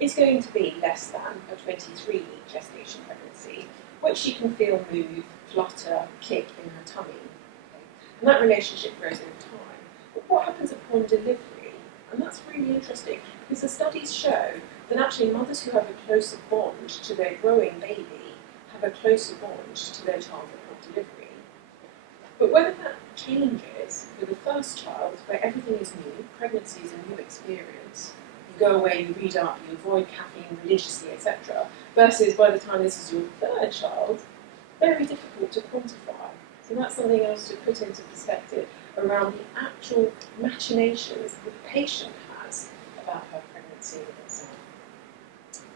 is going to be less than a 23-week gestation pregnancy, which she can feel move, flutter, kick in her tummy. Okay? And that relationship grows over time. But what happens upon delivery? And that's really interesting, because the studies show that actually mothers who have a closer bond to their growing baby have a closer bond to their child upon delivery. But whether that changes with the first child, where everything is new, pregnancy is a new experience, you go away, you read up, you avoid caffeine religiously, etc., versus by the time this is your third child, very difficult to quantify. So that's something else to put into perspective around the actual machinations the patient has about her pregnancy itself.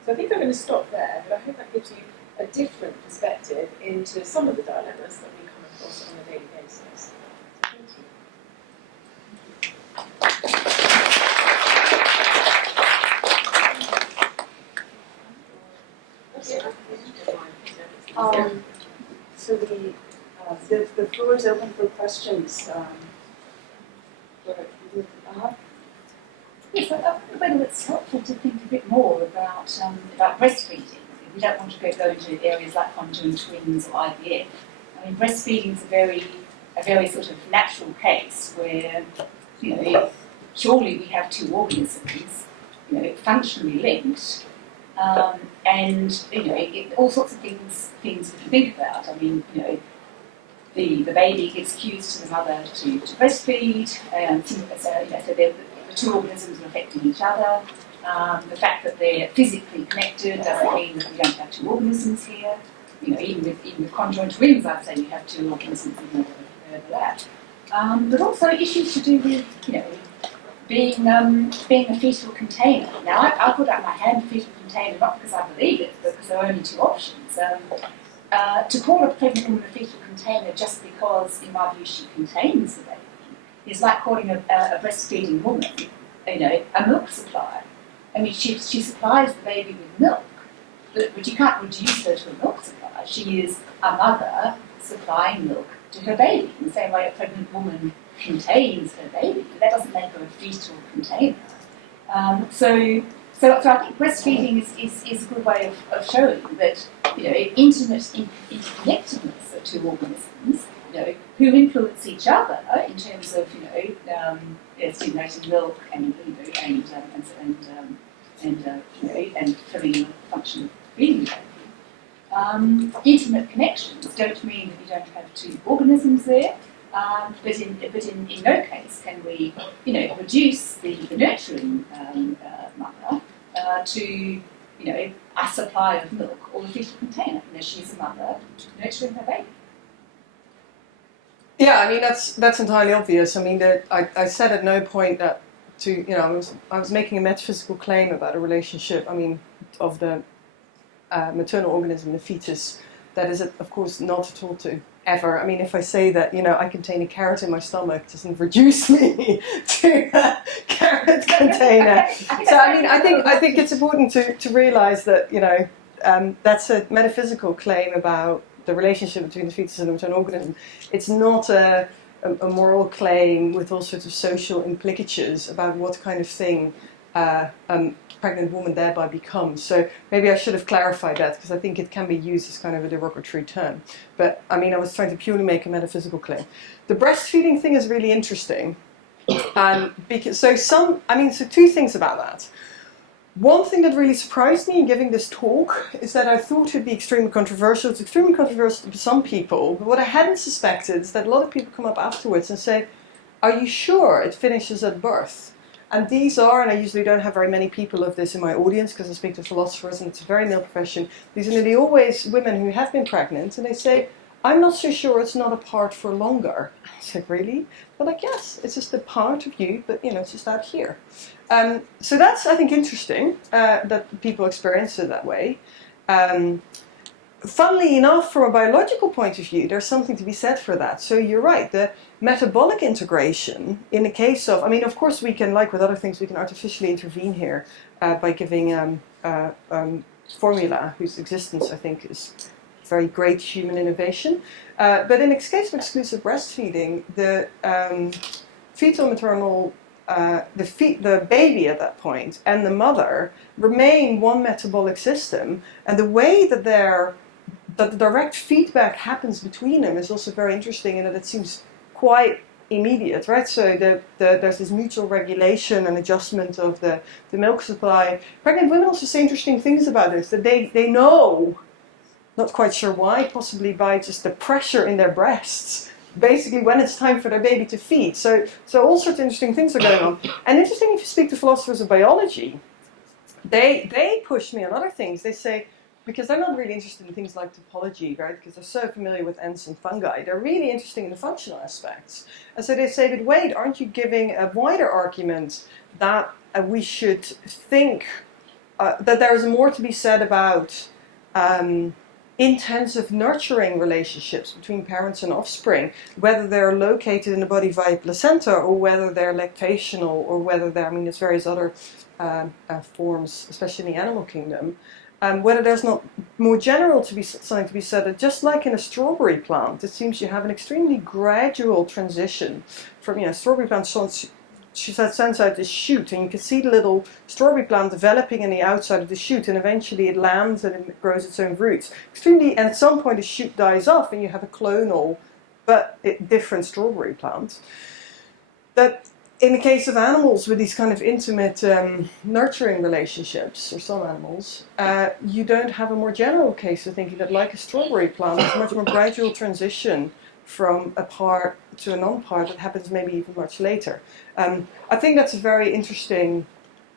So I think I'm going to stop there, but I hope that gives you a different perspective into some of the dilemmas that we come across on a daily basis. Thank you. So the floor is open for questions. Yes, I think whether it's helpful to think a bit more about breastfeeding. We don't want to go into areas like conjoined twins or IVF. I mean, breastfeeding is a very sort of natural case where, surely we have two organisms, functionally linked, and all sorts of things we can think about. I mean, the baby gives cues to the mother to breastfeed, so the two organisms are affecting each other. The fact that they're physically connected doesn't mean that we don't have two organisms here. Even with conjoined twins, I'd say you have two organisms even though they overlap. But also issues to do with, being a fetal container. Now, I put up my hand fetal container not because I believe it, but because there are only two options. To call a pregnant woman a fetal container just because, in my view, she contains the baby is like calling a breastfeeding woman, a milk supplier. I mean, she supplies the baby with milk, but you can't reduce her to a milk supplier. She is a mother supplying milk to her baby. In the same way a pregnant woman contains her baby, but that doesn't make her a fetal container. So I think breastfeeding is a good way of showing that, intimate interconnectedness of two organisms, who influence each other in terms of, stimulating milk and filling the function of feeding the baby. Intimate connections don't mean that you don't have two organisms there, but in no case can we, reduce the nurturing mother to, a supply of milk or a fetal container. She is a mother nurturing her baby. Yeah, I mean that's entirely obvious. I mean I said at no point that I was making a metaphysical claim about a relationship. I mean of the maternal organism, the fetus, that is of course not at all to ever. I mean if I say that I contain a carrot in my stomach, it doesn't reduce me to a carrot container. So I mean I think it's important to realise that that's a metaphysical claim about the relationship between the fetus and the maternal organism. It's not a moral claim with all sorts of social implicatures about what kind of thing a pregnant woman thereby becomes. So maybe I should have clarified that, because I think it can be used as kind of a derogatory term. But I mean, I was trying to purely make a metaphysical claim. The breastfeeding thing is really interesting. So two things about that. One thing that really surprised me in giving this talk is that I thought it would be extremely controversial. It's extremely controversial to some people, but what I hadn't suspected is that a lot of people come up afterwards and say, are you sure it finishes at birth? And these are, and I usually don't have very many people of this in my audience because I speak to philosophers and it's a very male profession, these are nearly always women who have been pregnant, and they say, I'm not so sure it's not a part for longer. I said, really? They're like, yes, it's just a part of you, but it's just out here. So that's, I think, interesting that people experience it that way. Funnily enough, from a biological point of view, there's something to be said for that. So you're right, the metabolic integration, in the case of, of course we can, like with other things, we can artificially intervene here by giving formula, whose existence I think is very great human innovation. But in the case of exclusive breastfeeding, the fetal maternal, the baby at that point and the mother remain one metabolic system, and the way that the direct feedback happens between them is also very interesting in that it seems quite immediate, right? So there's this mutual regulation and adjustment of the milk supply. Pregnant women also say interesting things about this, that they know, not quite sure why, possibly by just the pressure in their breasts, basically when it's time for their baby to feed. So all sorts of interesting things are going on. And interesting, if you speak to philosophers of biology, they push me on other things. They say, because they're not really interested in things like topology, right? Because they're so familiar with ants and fungi. They're really interested in the functional aspects. And so they say, but wait, aren't you giving a wider argument that we should think that there is more to be said about intensive nurturing relationships between parents and offspring, whether they're located in the body via placenta or whether they're lactational or whether they're, there's various other forms, especially in the animal kingdom. Whether there's not more general something to be said that just like in a strawberry plant, it seems you have an extremely gradual transition from, strawberry plant sends out this shoot, and you can see the little strawberry plant developing in the outside of the shoot, and eventually it lands and it grows its own roots. And at some point the shoot dies off and you have a clonal but different strawberry plant. That in the case of animals with these kind of intimate nurturing relationships, or some animals, you don't have a more general case of thinking that, like a strawberry plant, there's much more gradual transition from a part to a non-part that happens maybe even much later. I think that's a very interesting.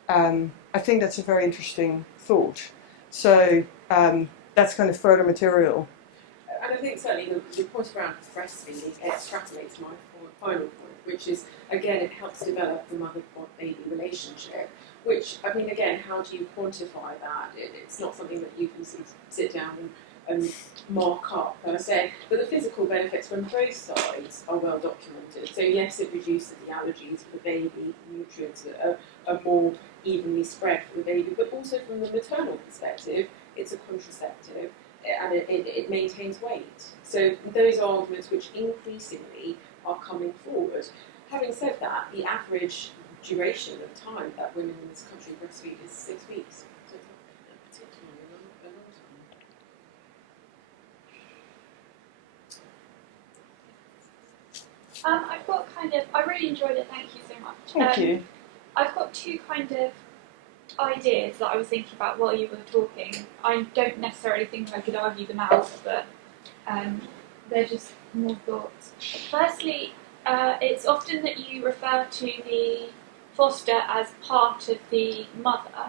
Thought. So that's kind of further material. And I think certainly the point around breastfeeding extrapolates my final point, which is, again, it helps develop the mother-baby relationship, which, again, how do you quantify that? It's not something that you can sit down and mark up per se, but the physical benefits from both sides are well documented. So yes, it reduces the allergies for the baby, nutrients are more evenly spread for the baby, but also from the maternal perspective, it's a contraceptive and it maintains weight. So those arguments which increasingly are coming forward. Having said that, the average duration of time that women in this country breastfeed is 6 weeks. So it's not particularly a long time. I've got I really enjoyed it, thank you so much. Thank you. I've got two kind of ideas that I was thinking about while you were talking. I don't necessarily think I could argue them out, but they're just more thoughts. Firstly, it's often that you refer to the foster as part of the mother,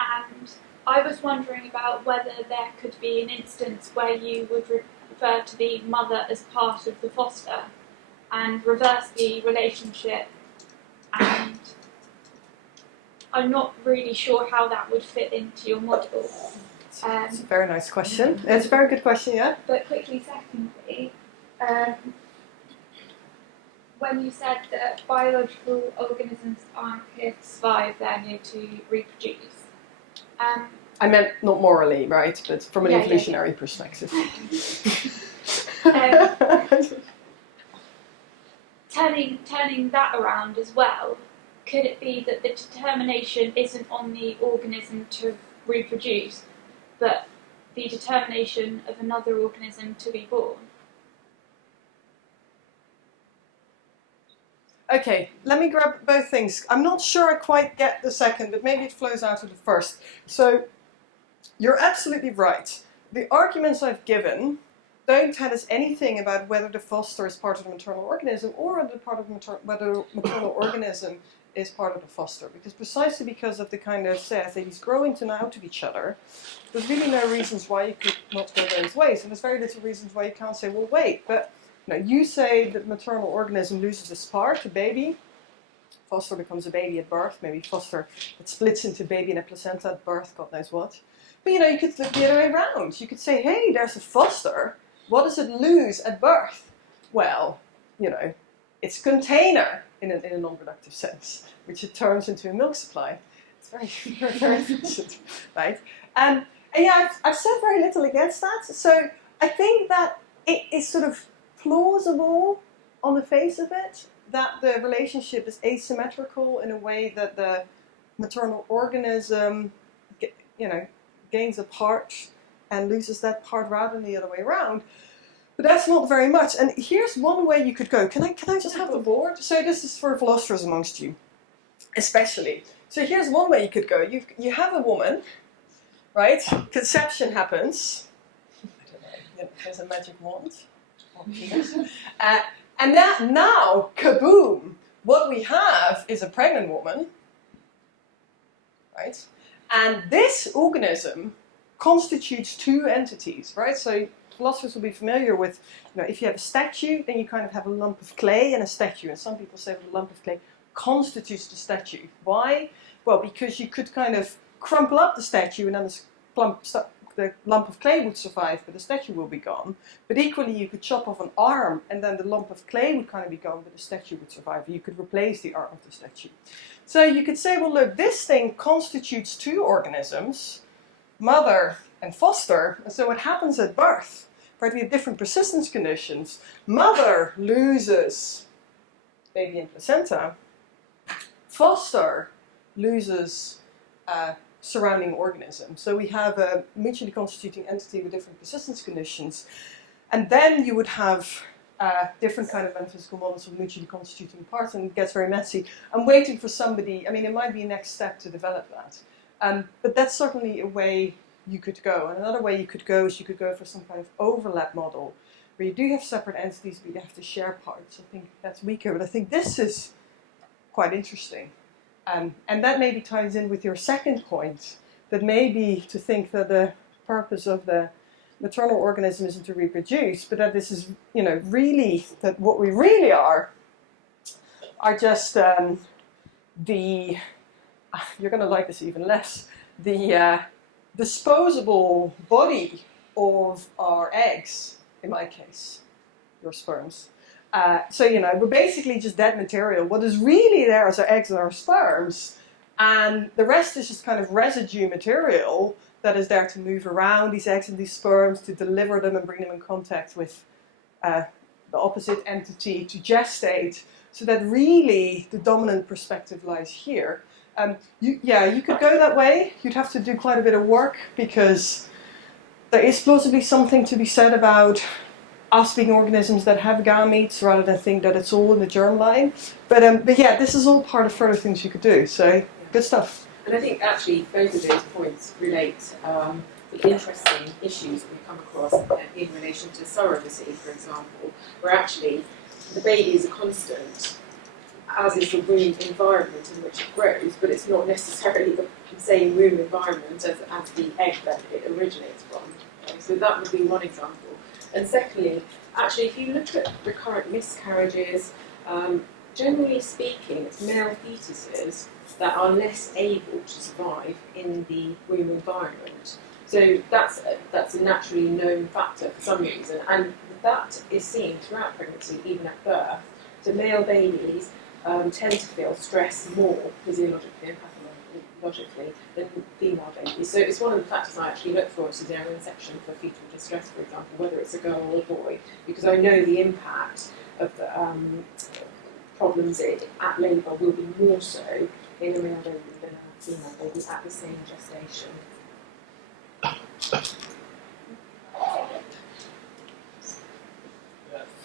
and I was wondering about whether there could be an instance where you would refer to the mother as part of the foster and reverse the relationship, and I'm not really sure how that would fit into your model. It's a very nice question. It's a very good question, yeah? But quickly, secondly, when you said that biological organisms aren't here to survive, they're here to reproduce. I meant not morally, right? But from an evolutionary perspective. Turning that around as well, could it be that the determination isn't on the organism to reproduce, but the determination of another organism to be born? Okay, let me grab both things. I'm not sure I quite get the second, but maybe it flows out of the first. So, you're absolutely right. The arguments I've given don't tell us anything about whether the foster is part of the maternal organism or whether the maternal organism is part of the foster, because precisely because of the kind of says that he's growing to out of each other, there's really no reasons why you could not go both ways, and there's very little reasons why you can't say, well, wait, but you say that the maternal organism loses its part, the baby, foster becomes a baby at birth, maybe foster it splits into baby and a placenta at birth, God knows what. But you could look the other way around. You could say, hey, there's a foster. What does it lose at birth? Well, its container in a non-productive sense, which it turns into a milk supply. It's very, very, very efficient, right? And yeah, I've said very little against that. So I think that it is sort of plausible on the face of it that the relationship is asymmetrical in a way that the maternal organism, gains a part and loses that part rather than the other way around. But that's not very much. And here's one way you could go. Can I just have the board? So this is for philosophers amongst you, especially. So here's one way you could go. You have a woman, right? Conception happens. I don't know. There's a magic wand. And now, kaboom! What we have is a pregnant woman, right? And this organism constitutes two entities, right? So philosophers will be familiar with, if you have a statue, then you kind of have a lump of clay and a statue. And some people say the lump of clay constitutes the statue. Why? Well, because you could kind of crumple up the statue and then the lump of clay would survive, but the statue will be gone. But equally, you could chop off an arm and then the lump of clay would kind of be gone, but the statue would survive. You could replace the arm of the statue. So you could say, well, look, this thing constitutes two organisms, mother and foster. And so what happens at birth? Right, we have different persistence conditions. Mother loses baby and placenta. Foster loses surrounding organism. So we have a mutually constituting entity with different persistence conditions. And then you would have different kind of metaphysical models of mutually constituting parts, and it gets very messy. I'm waiting for somebody, it might be a next step to develop that. But that's certainly a way you could go. And another way you could go is you could go for some kind of overlap model, where you do have separate entities, but you have to share parts. I think that's weaker, but I think this is quite interesting. And that maybe ties in with your second point, that maybe to think that the purpose of the maternal organism isn't to reproduce, but that this is, really, that what we really are just you're going to like this even less, the disposable body of our eggs, in my case, your sperms. So, we're basically just dead material. What is really there is our eggs and our sperms, and the rest is just kind of residue material that is there to move around these eggs and these sperms, to deliver them and bring them in contact with the opposite entity, to gestate, so that really the dominant perspective lies here. You could go that way. You'd have to do quite a bit of work, because there is plausibly something to be said about us being organisms that have gametes, rather than think that it's all in the germline. But yeah, this is all part of further things you could do. So good stuff. And I think actually both of those points relate to interesting issues that we've come across in relation to surrogacy, for example, where actually the baby is a constant, as is the womb environment in which it grows, but it's not necessarily the same womb environment as the egg that it originates from. Okay? So that would be one example. And secondly, actually, if you look at recurrent miscarriages, generally speaking, it's male fetuses that are less able to survive in the womb environment. So that's a naturally known factor for some reason, and that is seen throughout pregnancy, even at birth. So male babies tend to feel stress more physiologically and pathologically than female babies. So it's one of the factors I actually look for at cesarean section for fetal distress, for example, whether it's a girl or a boy, because I know the impact of the problems at labour will be more so in a male baby than a female baby at the same gestation. Yeah,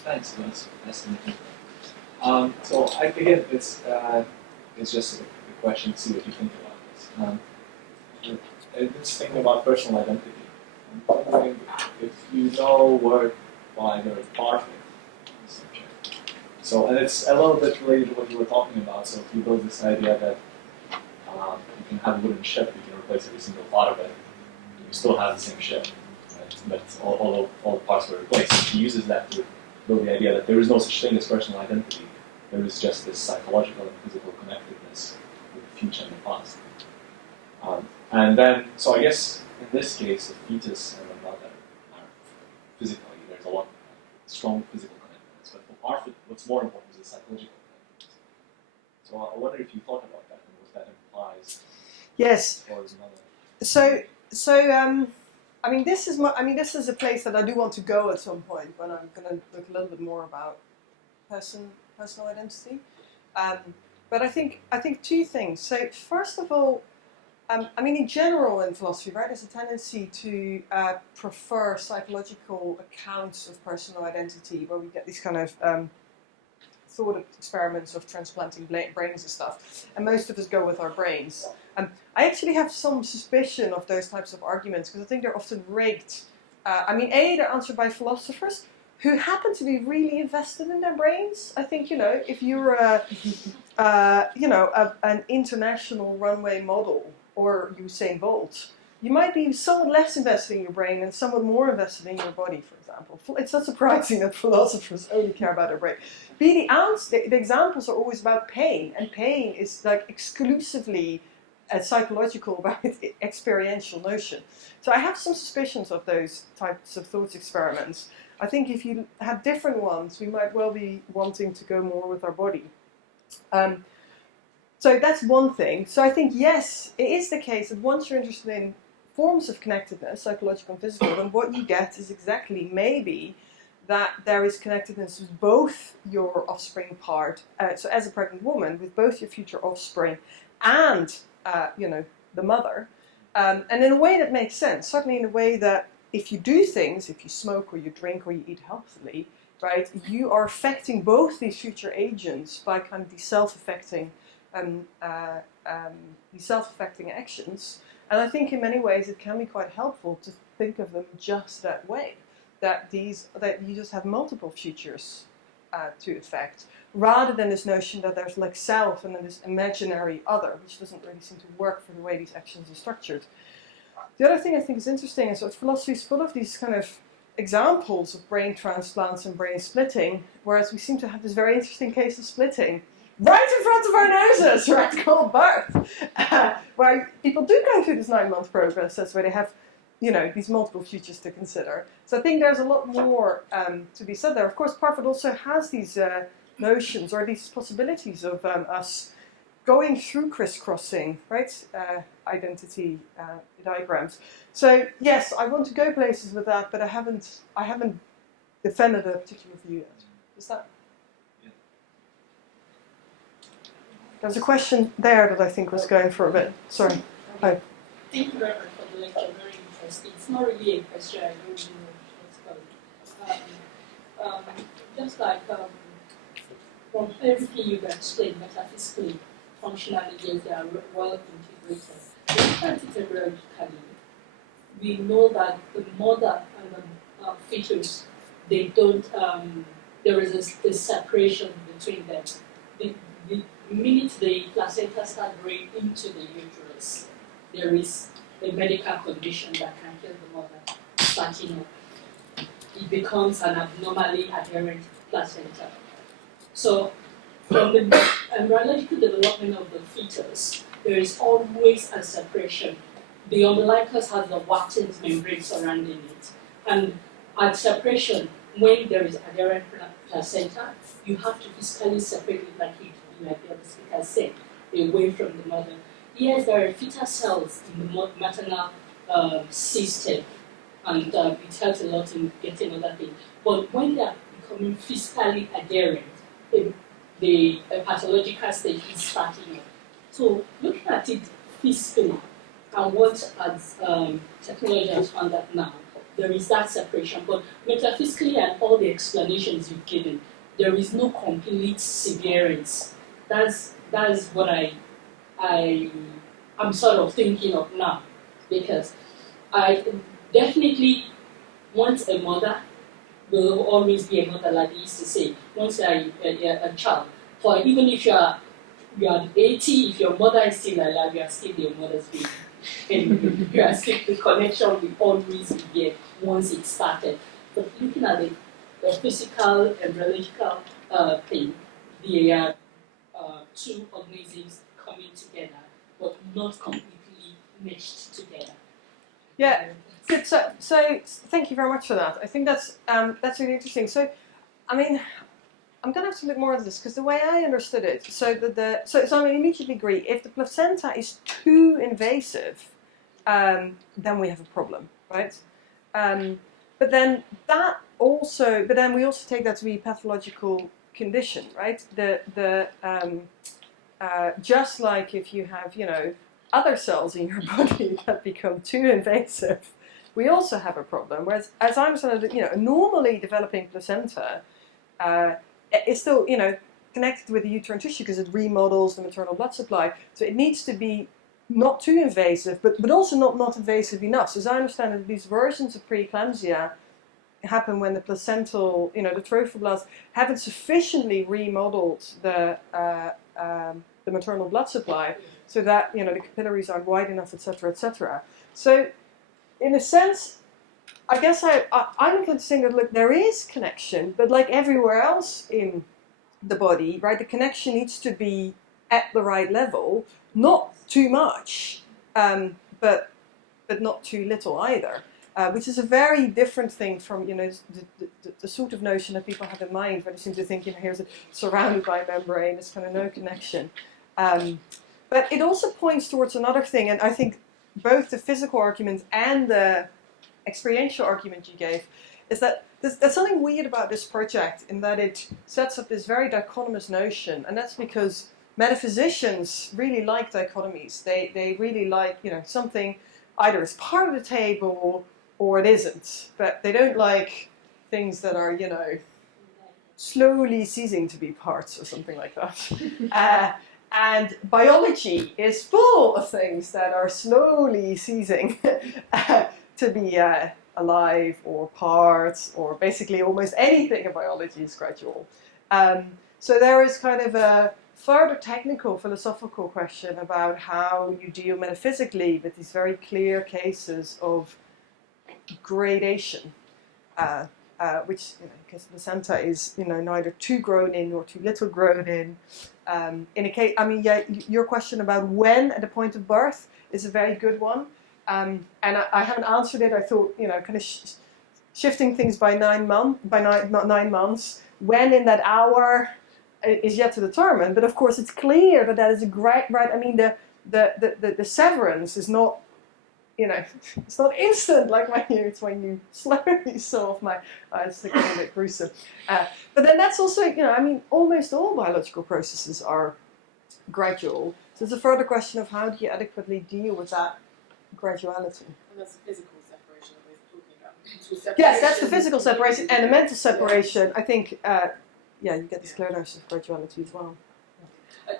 thanks, that's fascinating. So again, it's just a question to see what you think about this. It's thinking about personal identity. I'm wondering if you know word by the perfect subject. So, and it's a little bit related to what you were talking about. So if you build this idea that you can have a wooden ship, you can replace every single part of it, you still have the same ship, right? But all the parts were replaced. He uses that to build the idea that there is no such thing as personal identity. There is just this psychological and physical connectedness with the future and the past. And then, so I guess in this case, the fetus and the mother are physically, there's a lot of strong physical connectedness. But for our, what's more important is the psychological connectedness. So I wonder if you thought about that and what that implies. Yes. Or as another. I mean, this is a place that I do want to go at some point when I'm going to look a little bit more about personal identity. But I think two things. So first of all, I mean, in general in philosophy, right, there's a tendency to prefer psychological accounts of personal identity, where we get these kind of thought experiments of transplanting brains and stuff, and most of us go with our brains. I actually have some suspicion of those types of arguments because I think they're often rigged. I mean, they're answered by philosophers who happen to be really invested in their brains. I think, if you're an international runway model or Usain Bolt, you might be somewhat less invested in your brain and somewhat more invested in your body, for example. It's not surprising that philosophers only care about their brain. The examples are always about pain, and pain is like exclusively psychological, about its experiential notion. So I have some suspicions of those types of thought experiments. I think if you had different ones, we might well be wanting to go more with our body. So that's one thing. So I think, yes, it is the case that once you're interested in forms of connectedness, psychological and physical, then what you get is exactly maybe that there is connectedness with both your offspring part, so as a pregnant woman, with both your future offspring and, the mother. And in a way that makes sense, certainly in a way that if you do things, if you smoke or you drink or you eat healthily, right, you are affecting both these future agents by kind of these self-affecting actions. And I think in many ways it can be quite helpful to think of them just that way, that you just have multiple futures to affect, rather than this notion that there's like self and then this imaginary other, which doesn't really seem to work for the way these actions are structured. The other thing I think is interesting is that philosophy is full of these kind of examples of brain transplants and brain splitting, whereas we seem to have this very interesting case of splitting right in front of our noses, right, called birth, where people do go through this 9-month process where they have, these multiple futures to consider. So I think there's a lot more to be said there. Of course, Parfit also has these notions or these possibilities of us going through crisscrossing, right, identity diagrams. So yes, I want to go places with that, but I haven't defended a particular view yet. Is that? There was a question there that I think was going for a bit. Sorry. Hi. Thank you very much for the lecture. Very interesting. It's not really a question. I don't know what's going. Just like from everything you've explained, metaphysically, functionally, yes, they are well integrated. But integrality, we know that the mother and the fetus, they don't. There is a separation between them. The minute the placenta starts growing into the uterus, there is a medical condition that can kill the mother starting up. It becomes an abnormally adherent placenta. So, from the embryological development of the fetus, there is always a separation. The umbilicus has the Watkins membrane surrounding it. And at separation, when there is adherent placenta, you have to physically separate it like the other speaker said, away from the mother. Yes, there are fetal cells in the maternal system, and it helps a lot in getting other things. But when they are becoming physically adherent, the pathological stage is starting up. So looking at it physically, and what as technology has found that now, there is that separation. But metaphysically and all the explanations you've given, there is no complete severance. That's what I'm sort of thinking of now, because I definitely want a mother will always be a mother, like they used to say. Once you are a child, for even if you are 80, if your mother is still alive, you are still your mother's baby. And you are still, the connection will always be there once it started. But looking at the physical and biological thing, they are two organisms coming together, but not completely meshed together. Yeah. Good. So thank you very much for that. I think that's really interesting. So, I mean, I'm going to have to look more at this because the way I understood it, so I immediately agree. If the placenta is too invasive, then we have a problem, right? But then we also take that to be a pathological condition, right? Just like if you have, other cells in your body that become too invasive, we also have a problem. Whereas, as I understand it, a normally developing placenta is still, connected with the uterine tissue because it remodels the maternal blood supply. So it needs to be not too invasive, but also not invasive enough. So as I understand it, these versions of preeclampsia happen when the placental, the trophoblasts haven't sufficiently remodeled the maternal blood supply, so that the capillaries aren't wide enough, etc., etc. So, in a sense, I guess I'm inclined to say that look, there is connection, but like everywhere else in the body, right, the connection needs to be at the right level, not too much, but not too little either. Which is a very different thing from the sort of notion that people have in mind when they seem to think here's surrounded by a membrane, there's kind of no connection. But it also points towards another thing, and I think both the physical argument and the experiential argument you gave is that there's something weird about this project in that it sets up this very dichotomous notion, and that's because metaphysicians really like dichotomies. They really like something either is part of the table or it isn't, but they don't like things that are slowly ceasing to be parts or something like that. And biology is full of things that are slowly ceasing to be alive or parts, or basically almost anything in biology is gradual. So there is kind of a further technical philosophical question about how you deal metaphysically with these very clear cases of gradation, which because the placenta is neither too grown in nor too little grown in. In a case, your question about when at the point of birth is a very good one, and I haven't answered it. I thought kind of shifting things by 9 months. When in that hour is yet to determine, but of course it's clear that is a great right. I mean the severance is not. It's not instant like it's when you slowly saw off my eyes. It's a little bit gruesome. But then that's also, almost all biological processes are gradual. So it's a further question of how do you adequately deal with that graduality. And that's the physical separation that we're talking about. Mental separation. Yes, that's the physical separation and the mental separation. I think, you get this clear notion of graduality as well.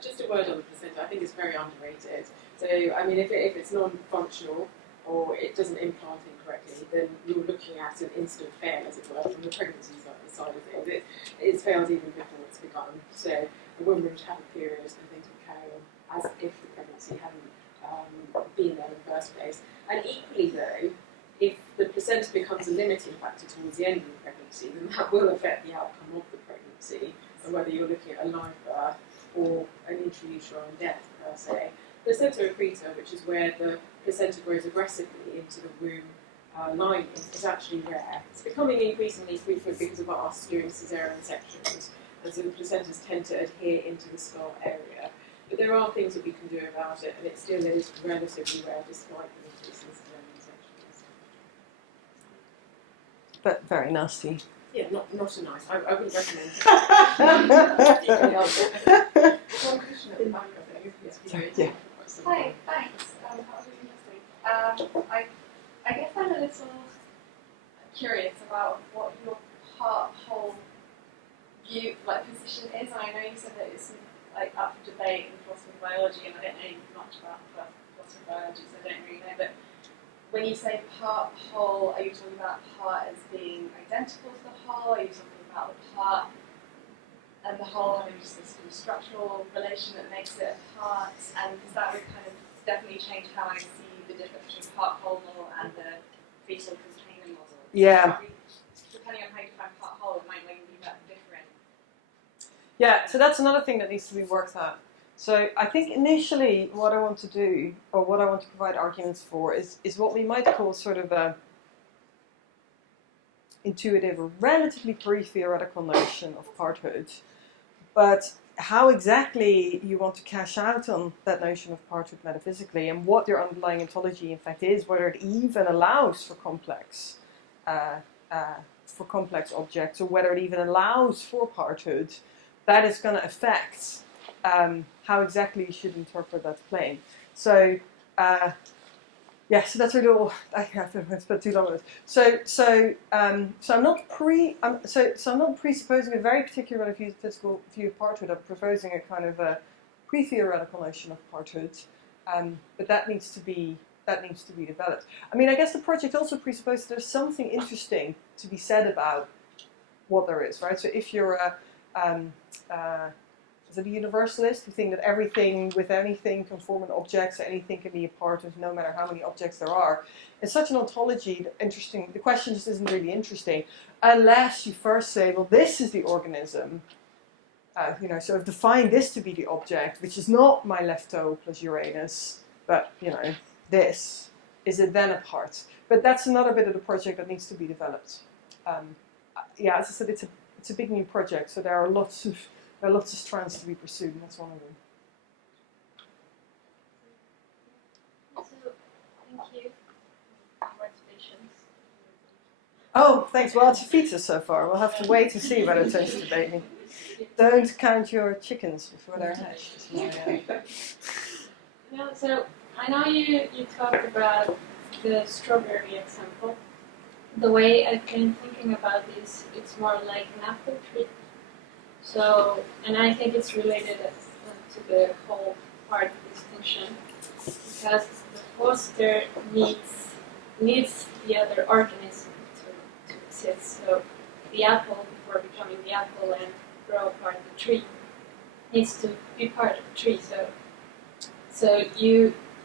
Just a word on the placenta. I think it's very underrated. So, if it's non-functional, or it doesn't implant incorrectly, then you're looking at an instant fail, as it were, from the pregnancy side of things. It's failed even before it's begun. So a woman would have a period and things would carry on as if the pregnancy hadn't been there in the first place. And equally though, if the placenta becomes a limiting factor towards the end of the pregnancy, then that will affect the outcome of the pregnancy, and whether you're looking at a live birth or an intrauterine death per se. Placenta accreta, which is where the placenta grows aggressively into the womb lining, is actually rare. It's becoming increasingly frequent because of us doing caesarean sections, and so the placentas tend to adhere into the skull area. But there are things that we can do about it, and it still is relatively rare despite the increase in caesarean sections. But very nasty. Yeah, not a nice. I wouldn't recommend it. One question at the back, I think. Yeah. Hi, thanks. That was really interesting. I guess I'm a little curious about what your whole view, position is. And I know you said that it's up for debate in philosophy of biology, and I don't know much about philosophy of biology, so I don't really know. But when you say part whole, are you talking about part as being identical to the whole? Are you talking about the part and the whole having just this sort of structural relation that makes it a part? And because that would kind of definitely change how I see the difference between part whole model and the fetal container model. Yeah. Depending on how you define part whole, it might make that different. Yeah, so that's another thing that needs to be worked out. So I think initially what I want to do, or what I want to provide arguments for, is what we might call sort of a intuitive or relatively pre-theoretical notion of parthood. But how exactly you want to cash out on that notion of parthood metaphysically, and what your underlying ontology in fact is, whether it even allows for complex objects, or whether it even allows for parthood, that is going to affect how exactly you should interpret that claim. So, yeah, so that's really all. I have to spend too long on this. So I'm not presupposing a very particular metaphysical view of parthood. I'm proposing a kind of a pre-theoretical notion of parthood, but that needs to be developed. I mean, I guess the project also presupposes there's something interesting to be said about what there is, right? So if you're is it a universalist who think that everything with anything can form an object, so anything can be a part of no matter how many objects there are? It's such an ontology that interesting. The question just isn't really interesting unless you first say, well, this is the organism. So I've defined this to be the object, which is not my left toe plus Uranus, but this. Is it then a part? But that's another bit of the project that needs to be developed. Yeah, as I said, it's a big new project, so there are lots of strands to be pursued, and that's one of them. So, thank you. Congratulations. Oh, thanks. Well, it's a fetus so far. We'll have to wait and see whether it turns to baby. Don't count your chickens before they're hatched. No, so I know you talked about the strawberry example. The way I've been thinking about this, it's more like an apple tree. So, and I think it's related to the whole part distinction, because the foster needs the other organism to exist. So the apple, before becoming the apple and grow apart the tree, needs to be part of the tree. So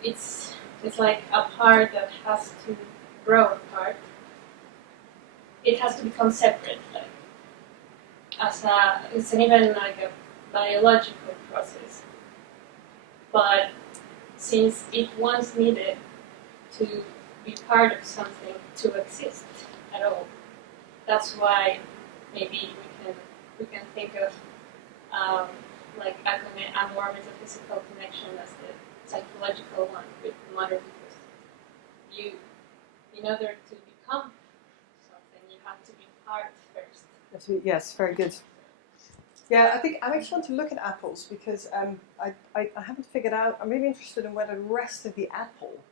it's like a part that has to grow apart. It has to become separate, like it's even like a biological process. But since it once needed to be part of something to exist at all, that's why maybe we can think of like a more metaphysical connection as the psychological one with the mother, because in order to become something, you have to be part first. Yes, very good. Yeah, I think I actually want to look at apples because I haven't figured out. I'm really interested in whether the rest of the apple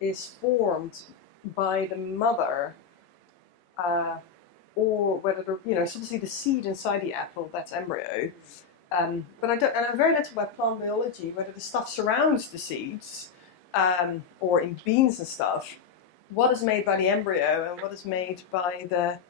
is formed by the mother, or whether it's obviously the seed inside the apple, that's embryo. But I don't, and I'm very little about plant biology, whether the stuff surrounds the seeds, or in beans and stuff, what is made by the embryo and what is made by the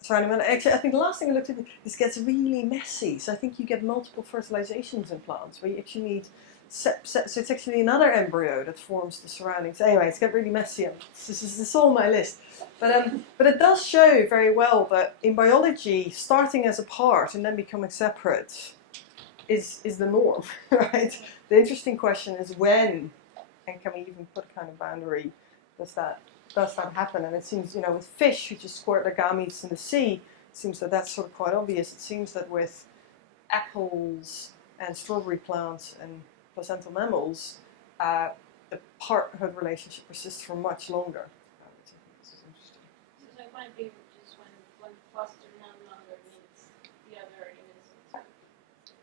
surrounding matter. Actually, I think the last thing I looked at, this gets really messy. So I think you get multiple fertilizations in plants where you actually need, so it's actually another embryo that forms the surroundings. Anyway, it's got really messy. This is all my list. But it does show very well that in biology, starting as a part and then becoming separate is the norm, right? The interesting question is when, and can we even put a kind of boundary, does that happen? And it seems, with fish who just squirt their gametes in the sea, it seems that that's sort of quite obvious. It seems that with apples and strawberry plants and placental mammals, the parthood relationship persists for much longer. This is interesting. So it might be just when foster no longer needs the other organisms.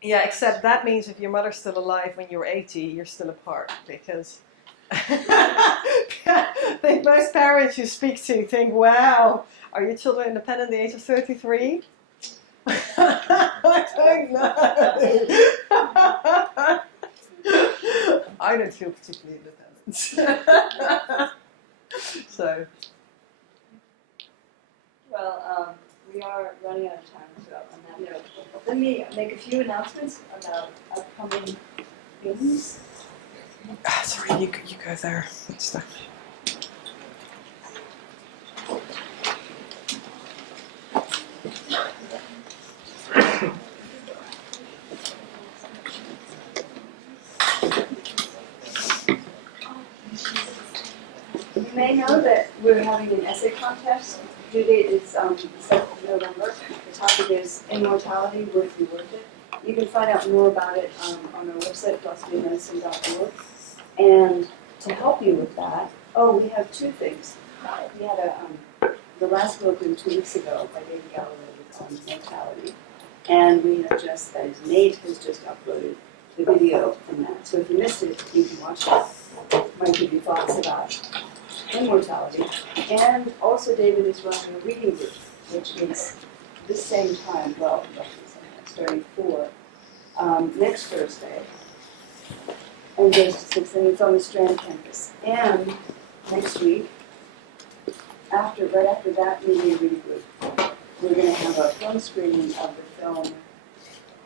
Yeah, except that means if your mother's still alive when you're 80, you're still apart, because I think most parents you speak to think, wow, are your children independent at the age of 33? I don't know. I don't feel particularly independent. So, Well, we are running out of time, so on that note, let me make a few announcements about upcoming things. sorry, you go there. Stuff. You may know that we're having an essay contest. Due date is 7th of November. The topic is immortality, would it be worth it? You can find out more about it on our website, philosophyofmedicine.org. And to help you with that, we have two things. We had the last book 2 weeks ago by David Galloway on mortality. And we have just, that is, Nate has just uploaded the video from that. So if you missed it, you can watch it. Might give you thoughts about immortality. And also David is running a reading group, which is this same time, well, roughly same time, starting 4, next Thursday, and goes to 6, and it's on the Strand campus. And next week, right after that media reading group, we're going to have a film screening of the film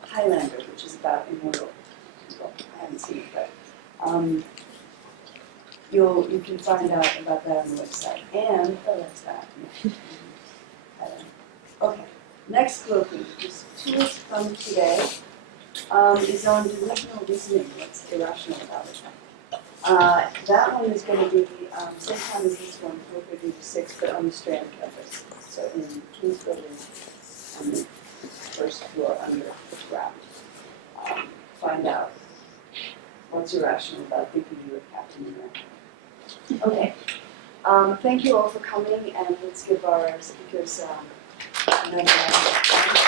Highlander, which is about immortal people. I haven't seen it, but you can find out about that on the website. And, that's that. Okay, next colloquium, just 2 weeks from today, is on delusional reasoning, what's irrational about it. That one is going to be same time as this one, 4:30 to 6, but on the Strand campus. So in King's Building, on the first floor under the ground. Find out what's irrational about thinking you were Captain America. Okay. Thank you all for coming, and let's give our speakers another round of applause.